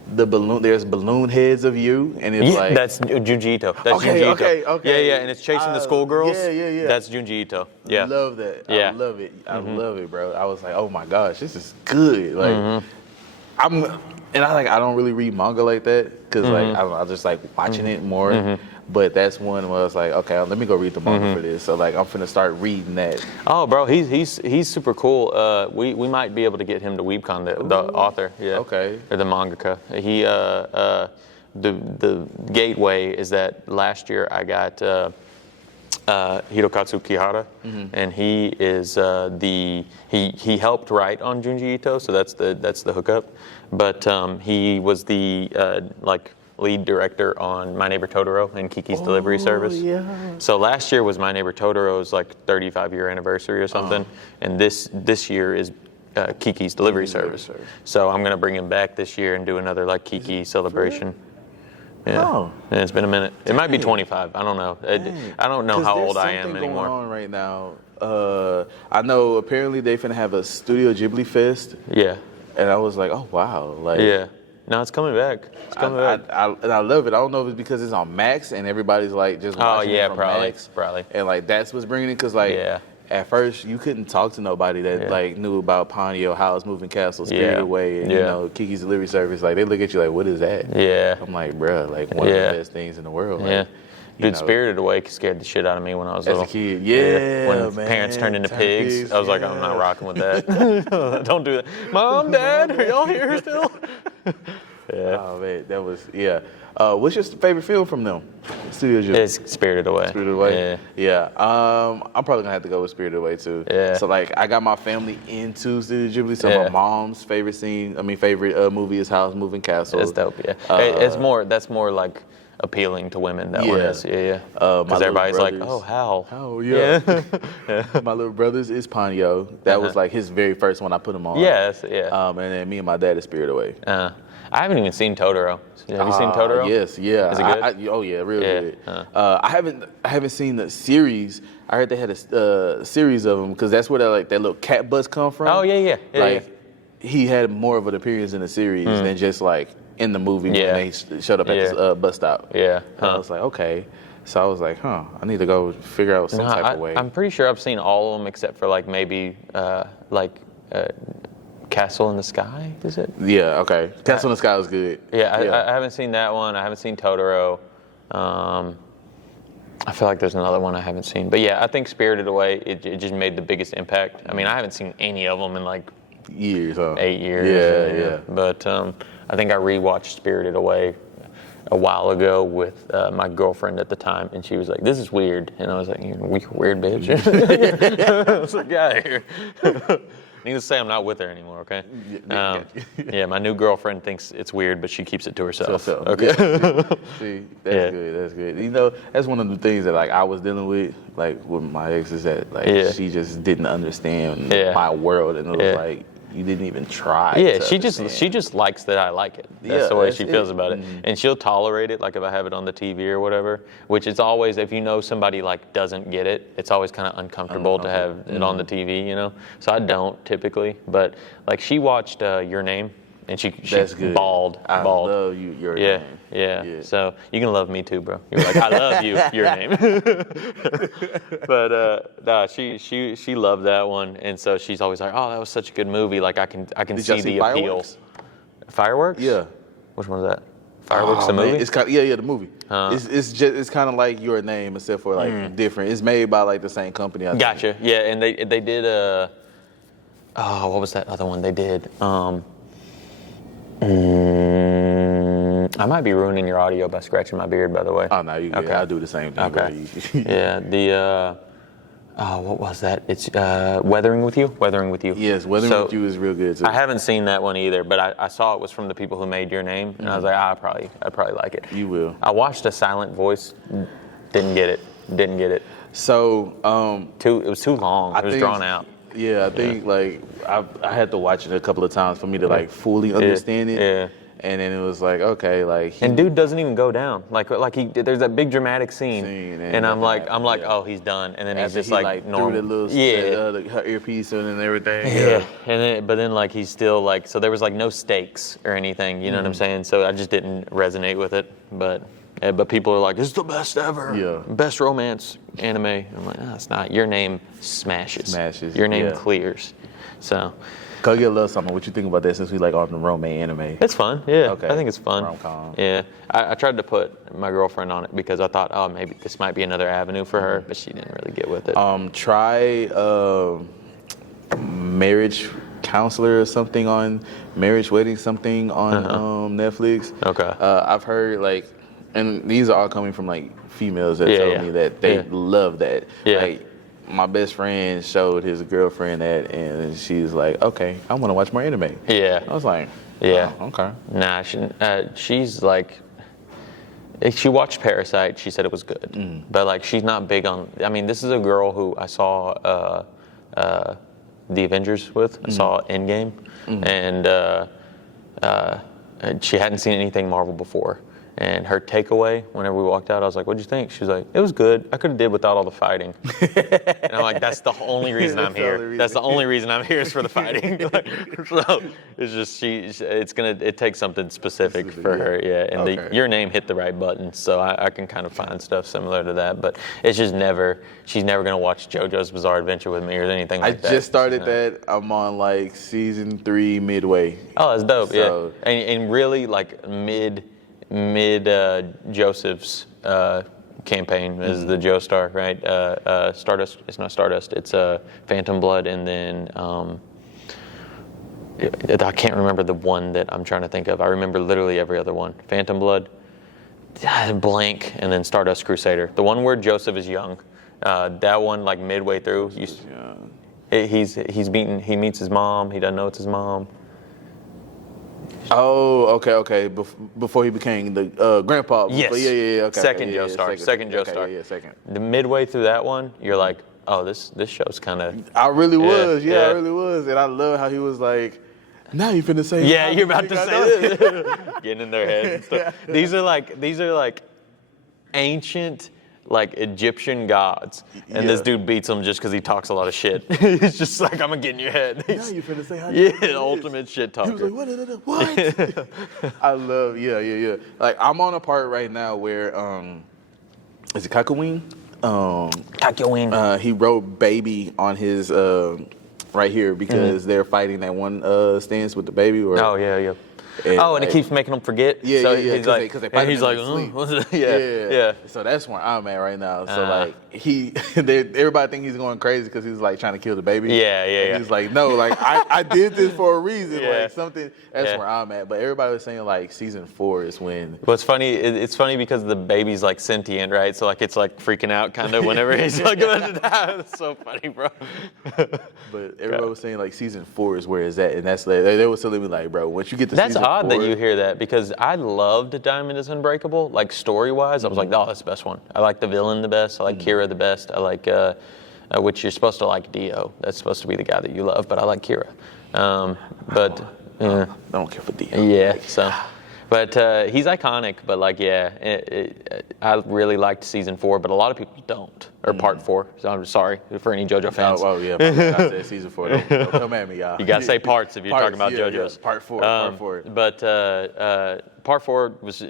there's balloon heads of you, and it's like that's Junji Ito. That's okay, Junji Ito. Okay. Yeah, and it's chasing the schoolgirls. Yeah. That's Junji Ito. Yeah. I love that. Yeah. I love it. I love it, bro. I was like, oh my gosh, this is good. Like, I don't really read manga like that because like I just like watching it more. But that's one where I was like, okay, let me go read the manga for this. So like I'm finna start reading that. Oh, bro, he's super cool. We might be able to get him to WeebCon, the author. Yeah. Okay. Or the mangaka. He the gateway is that last year I got Hirokatsu Kihara, and he is he helped write on Junji Ito, so that's the hookup. But he was the lead director on My Neighbor Totoro and Kiki's Delivery Service. Yeah. So last year was My Neighbor Totoro's like 35-year anniversary or something, and this year is Kiki's Delivery Service. So I'm gonna bring him back this year and do another like Kiki celebration. Yeah. Oh. Yeah, it's been a minute. It might be 25. I don't know. I don't know how old I am anymore. Going on right now. I know apparently they finna have a Studio Ghibli Fest. Yeah. And I was like, oh wow, like yeah. No, it's coming back. It's coming back. And I love it. I don't know if it's because it's on Max and everybody's like just watching it from Max. Probably. And like that's what's bringing it because like at first you couldn't talk to nobody that like knew about Ponyo, Howl's Moving Castle, Spirited Away, and you know Kiki's Delivery Service. Like they look at you like, what is that? Yeah. I'm like, bruh, like one of the best things in the world. Yeah. Like, Dude, Spirited Away scared the shit out of me when I was little. As a kid, yeah, when man. parents turned into pigs, I was like, I'm not rocking with that. Don't do that. Mom, Dad, are y'all here still? Oh man, that was what's your favorite film from them? Studio Ghibli. It's Spirited Away. Spirited Away. Yeah. I'm probably gonna have to go with Spirited Away too. Yeah. So like, I got my family into Studio Ghibli. So my mom's favorite movie is Howl's Moving Castle. It's dope. Yeah. That's more like appealing to women. That one is. Yeah. Because everybody's like, oh, Hal. Oh yeah. My little brother's is Ponyo. That was like his very first one. I put him on. Yes. And then me and my dad is Spirited Away. I haven't even seen Totoro. Have you seen Totoro? Yes, yeah. Is it good? Oh yeah, real good. I haven't seen the series. I heard they had a series of them because that's where that little cat bus come from. Oh yeah. He had more of an appearance in the series than just like in the movie when they showed up at this bus stop. Yeah. I was like, okay. So I was like, I need to go figure out some type of way. I'm pretty sure I've seen all of them except for like maybe Castle in the Sky, is it? Yeah, okay. Castle in the Sky was good. Yeah, I haven't seen that one. I haven't seen Totoro. I feel like there's another one I haven't seen. But yeah, I think Spirited Away, it just made the biggest impact. I mean, I haven't seen any of them in like years, 8 years. Yeah. But I think I rewatched Spirited Away a while ago with my girlfriend at the time, and she was like, "This is weird," and I was like, "You're a weird bitch." I was like, "Get out of here." Needless to say, I'm not with her anymore, okay? My new girlfriend thinks it's weird, but she keeps it to herself. Okay. See, that's good. That's good. You know, that's one of the things that like I was dealing with, like with my ex, is that like she just didn't understand my world, and it was like you didn't even try. Yeah, she just likes that I like it. That's the way she feels about it, and she'll tolerate it. Like if I have it on the TV or whatever, which it's always, if you know somebody like doesn't get it, it's always kind of uncomfortable to have it on the TV, you know. So I don't typically, but like she watched Your Name, and she bawled. I love you, Your Name. Yeah. So you can love me too, bro. You're like, I love you, Your Name. But she loved that one, and so she's always like, oh, that was such a good movie. Like I can see the appeal. Fireworks? Yeah. Which one was that? Fireworks, the movie? It's kind of, the movie. It's kind of like Your Name, except for like different. It's made by like the same company. I think. Gotcha. Yeah, and they did what was that other one they did? I might be ruining your audio by scratching my beard, by the way. Oh, no, you good. I'll do the same thing. Okay. What was that? It's Weathering With You? Weathering With You. Yes, Weathering With You is real good, too. I haven't seen that one either, but I saw it was from the people who made Your Name, and I was like, I'd probably like it. You will. I watched A Silent Voice, didn't get it. So, it was too long. It was drawn out. Yeah, I think like I had to watch it a couple of times for me to like fully understand it. Yeah. And then it was like, okay, like and dude doesn't even go down. Like there's that big dramatic scene and I'm like, oh, he's done. And then he's just like normal. Threw the little her earpiece in and everything. Yeah. But then like he's still like, so there was like no stakes or anything. You know what I'm saying? So I just didn't resonate with it. But people are like, it's the best ever. Yeah. Best romance anime. I'm like, no, it's not. Your Name smashes. Your Name clears. So. Go get a little something. What you think about that since we like on the romance anime? It's fun. Yeah. Okay. I think it's fun. Rom-com. Yeah. I tried to put my girlfriend on it because I thought, oh, maybe this might be another avenue for her, but she didn't really get with it. Try Marriage Counselor or something on Marriage Wedding something on Netflix. Okay. I've heard like, and these are all coming from like females that told me that they love that. Yeah. Like, my best friend showed his girlfriend that, and she's like, "Okay, I want to watch more anime." Yeah. I was like, "Yeah, okay." Nah, she's like, she watched Parasite. She said it was good, but like, she's not big on. I mean, this is a girl who I saw the Avengers with. I saw Endgame, and she hadn't seen anything Marvel before. And her takeaway, whenever we walked out, I was like, "What'd you think?" She was like, "It was good. I could have did without all the fighting." And I'm like, "That's the only reason I'm here. That's the only reason I'm here is for the fighting." So it's just it takes something specific for her, yeah. And your name hit the right button, so I can kind of find stuff similar to that. But it's just she's never gonna watch JoJo's Bizarre Adventure with me or anything like that. I just started that. I'm on like season 3 midway. Oh, that's dope. So, yeah, and really like mid Joseph's campaign is the Joestar, right? Stardust. It's not Stardust. It's Phantom Blood, and then I can't remember the one that I'm trying to think of. I remember literally every other one. Phantom Blood, blank, and then Stardust Crusader. The one where Joseph is young. That one, like midway through, he meets his mom. He doesn't know it's his mom. Oh, okay. Before he became the grandpa. Yes. Yeah. Okay. Second Joestar. Second Joestar. Yeah, second. The midway through that one, you're like, oh, this show's kind of. I really was. Yeah, I really was, and I love how he was like, now you finna say. Yeah, you're about to say this. Getting in their heads and stuff. These are like ancient. Like Egyptian gods, and this dude beats them just because he talks a lot of shit. He's just like, I'm gonna get in your head. Now you finna say how ultimate shit talker. He was like, what? I love, yeah. Like I'm on a part right now where, is it Kakaween? Kakaween. He wrote baby on his right here because they're fighting that one stance with the baby. Oh yeah. And it keeps making him forget. Yeah, so yeah. He's like, he's like, yeah. So that's where I'm at right now. So like everybody think he's going crazy because he's like trying to kill the baby. Yeah. He's like, no, like I did this for a reason. Like something. That's where I'm at. But everybody was saying like season 4 is when. What's funny? It's funny because the baby's like sentient, right? So like it's like freaking out kind of whenever he's like going to die. It's so funny, bro. But everybody was saying like season 4 is where it's at, and that's like, they were telling me like, bro, once you get to season 4. That's odd that you hear that because I loved Diamond is Unbreakable, like story-wise. I was like, oh, that's the best one. I like the villain the best. I like Kira the best. I like, which you're supposed to like Dio. That's supposed to be the guy that you love, but I like Kira. I don't care for Dio. Yeah, so. But he's iconic, but like, I really liked season 4, but a lot of people don't, or part 4. So I'm sorry for any JoJo fans. Oh, yeah, I said season 4. Don't come at me, y'all. You gotta say parts if you're talking about JoJo's. Yeah. Part 4. But part 4 was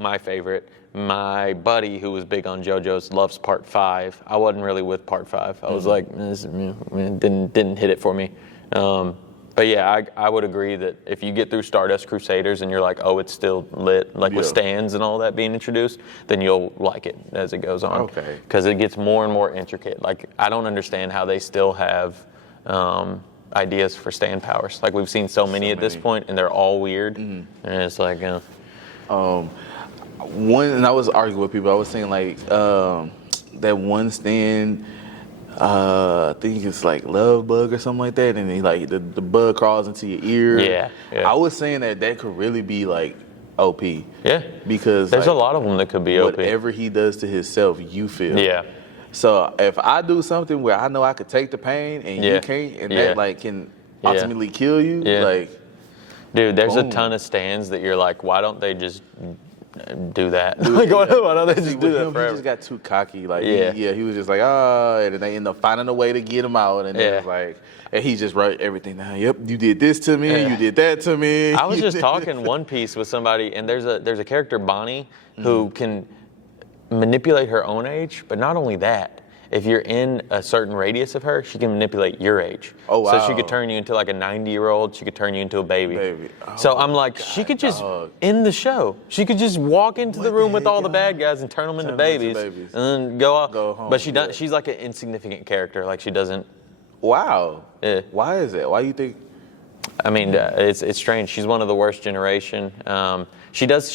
my favorite. My buddy, who was big on JoJo's, loves part 5. I wasn't really with part 5. I was like, this didn't hit it for me. But yeah, I would agree that if you get through Stardust Crusaders and you're like, oh, it's still lit, like with stands and all that being introduced, then you'll like it as it goes on. Okay. Because it gets more and more intricate. Like, I don't understand how they still have ideas for stand powers. Like, we've seen so many at this point, and they're all weird. And it's like, one, and I was arguing with people. I was saying like that one stand. I think it's like love bug or something like that, and then like the bug crawls into your ear. Yeah. I was saying that could really be like OP. Yeah. Because there's like, a lot of them that could be OP. Whatever he does to himself, you feel. Yeah. So if I do something where I know I could take the pain and you can't, and that like can ultimately kill you, like. Dude, there's a ton of stands that you're like, why don't they just do that? Like, why don't they just do that forever? He just got too cocky. Like, he was just like, and then they end up finding a way to get him out, and then it's like, and he just wrote everything down. Yep, you did this to me, you did that to me. I was just talking One Piece with somebody, and there's a character, Bonnie, who can manipulate her own age, but not only that. If you're in a certain radius of her, she can manipulate your age. Oh, wow. So she could turn you into like a 90-year-old. She could turn you into a baby. So I'm like, she could just, in the show, she could just walk into the room with all the bad guys and turn them into babies. And then go home. But she's like an insignificant character. Like, she doesn't. Wow. Yeah. Why is that? Why do you think? I mean, it's strange. She's one of the worst generation. She does.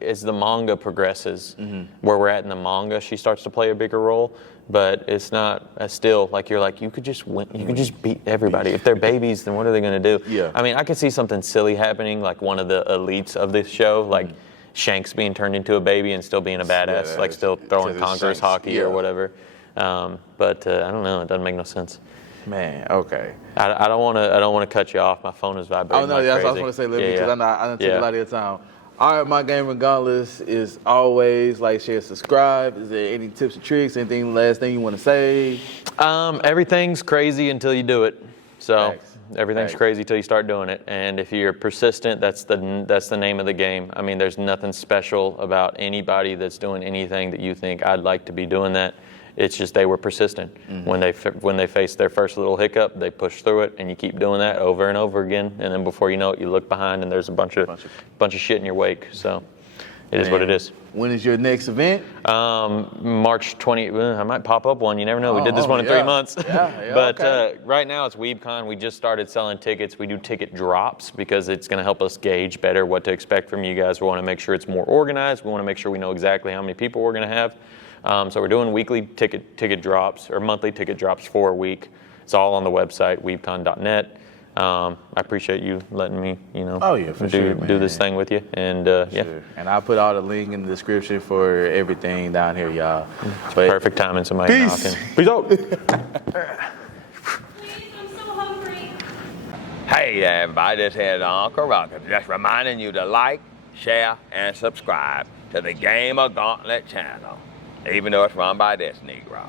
As the manga progresses, where we're at in the manga, she starts to play a bigger role. But it's not still like you're like you could just win. You could just beat everybody. If they're babies, then what are they going to do? Yeah. I mean, I could see something silly happening, like one of the elites of this show, like Shanks being turned into a baby and still being a badass, like still throwing Conqueror's hockey or whatever. But I don't know. It doesn't make no sense. Man, okay. I don't want to cut you off. My phone is vibrating. Oh no, that's what I was going to say, Libby, because I know I done took a lot of your time. All right, my GamerGauntlet is always like, share, subscribe. Is there any tips or tricks? Anything, last thing you want to say? Everything's crazy until you do it. So Thanks. everything's crazy until you start doing it. And if you're persistent, that's the name of the game. I mean, there's nothing special about anybody that's doing anything that you think I'd like to be doing that. It's just they were persistent. Mm-hmm. When they faced their first little hiccup, they pushed through it, and you keep doing that over and over again. And then before you know it, you look behind, and there's a bunch of shit in your wake. So it is what it is. When is your next event? March 20. I might pop up one. You never know. We did this one in 3 months. But right now it's WeebCon. We just started selling tickets. We do ticket drops because it's going to help us gauge better what to expect from you guys. We want to make sure it's more organized. We want to make sure we know exactly how many people we're going to have. So we're doing weekly ticket drops or monthly ticket drops for a week. It's all on the website, weebcon.net. I appreciate you letting me, do this thing with you. And Sure. And I'll put all the link in the description for everything down here, y'all. Perfect timing. Somebody knocking. Peace out. Please, I'm so hungry. Hey everybody, this is Uncle Ruckus. Just reminding you to like, share, and subscribe to the GamerGauntlet channel, even though it's run by this Negro.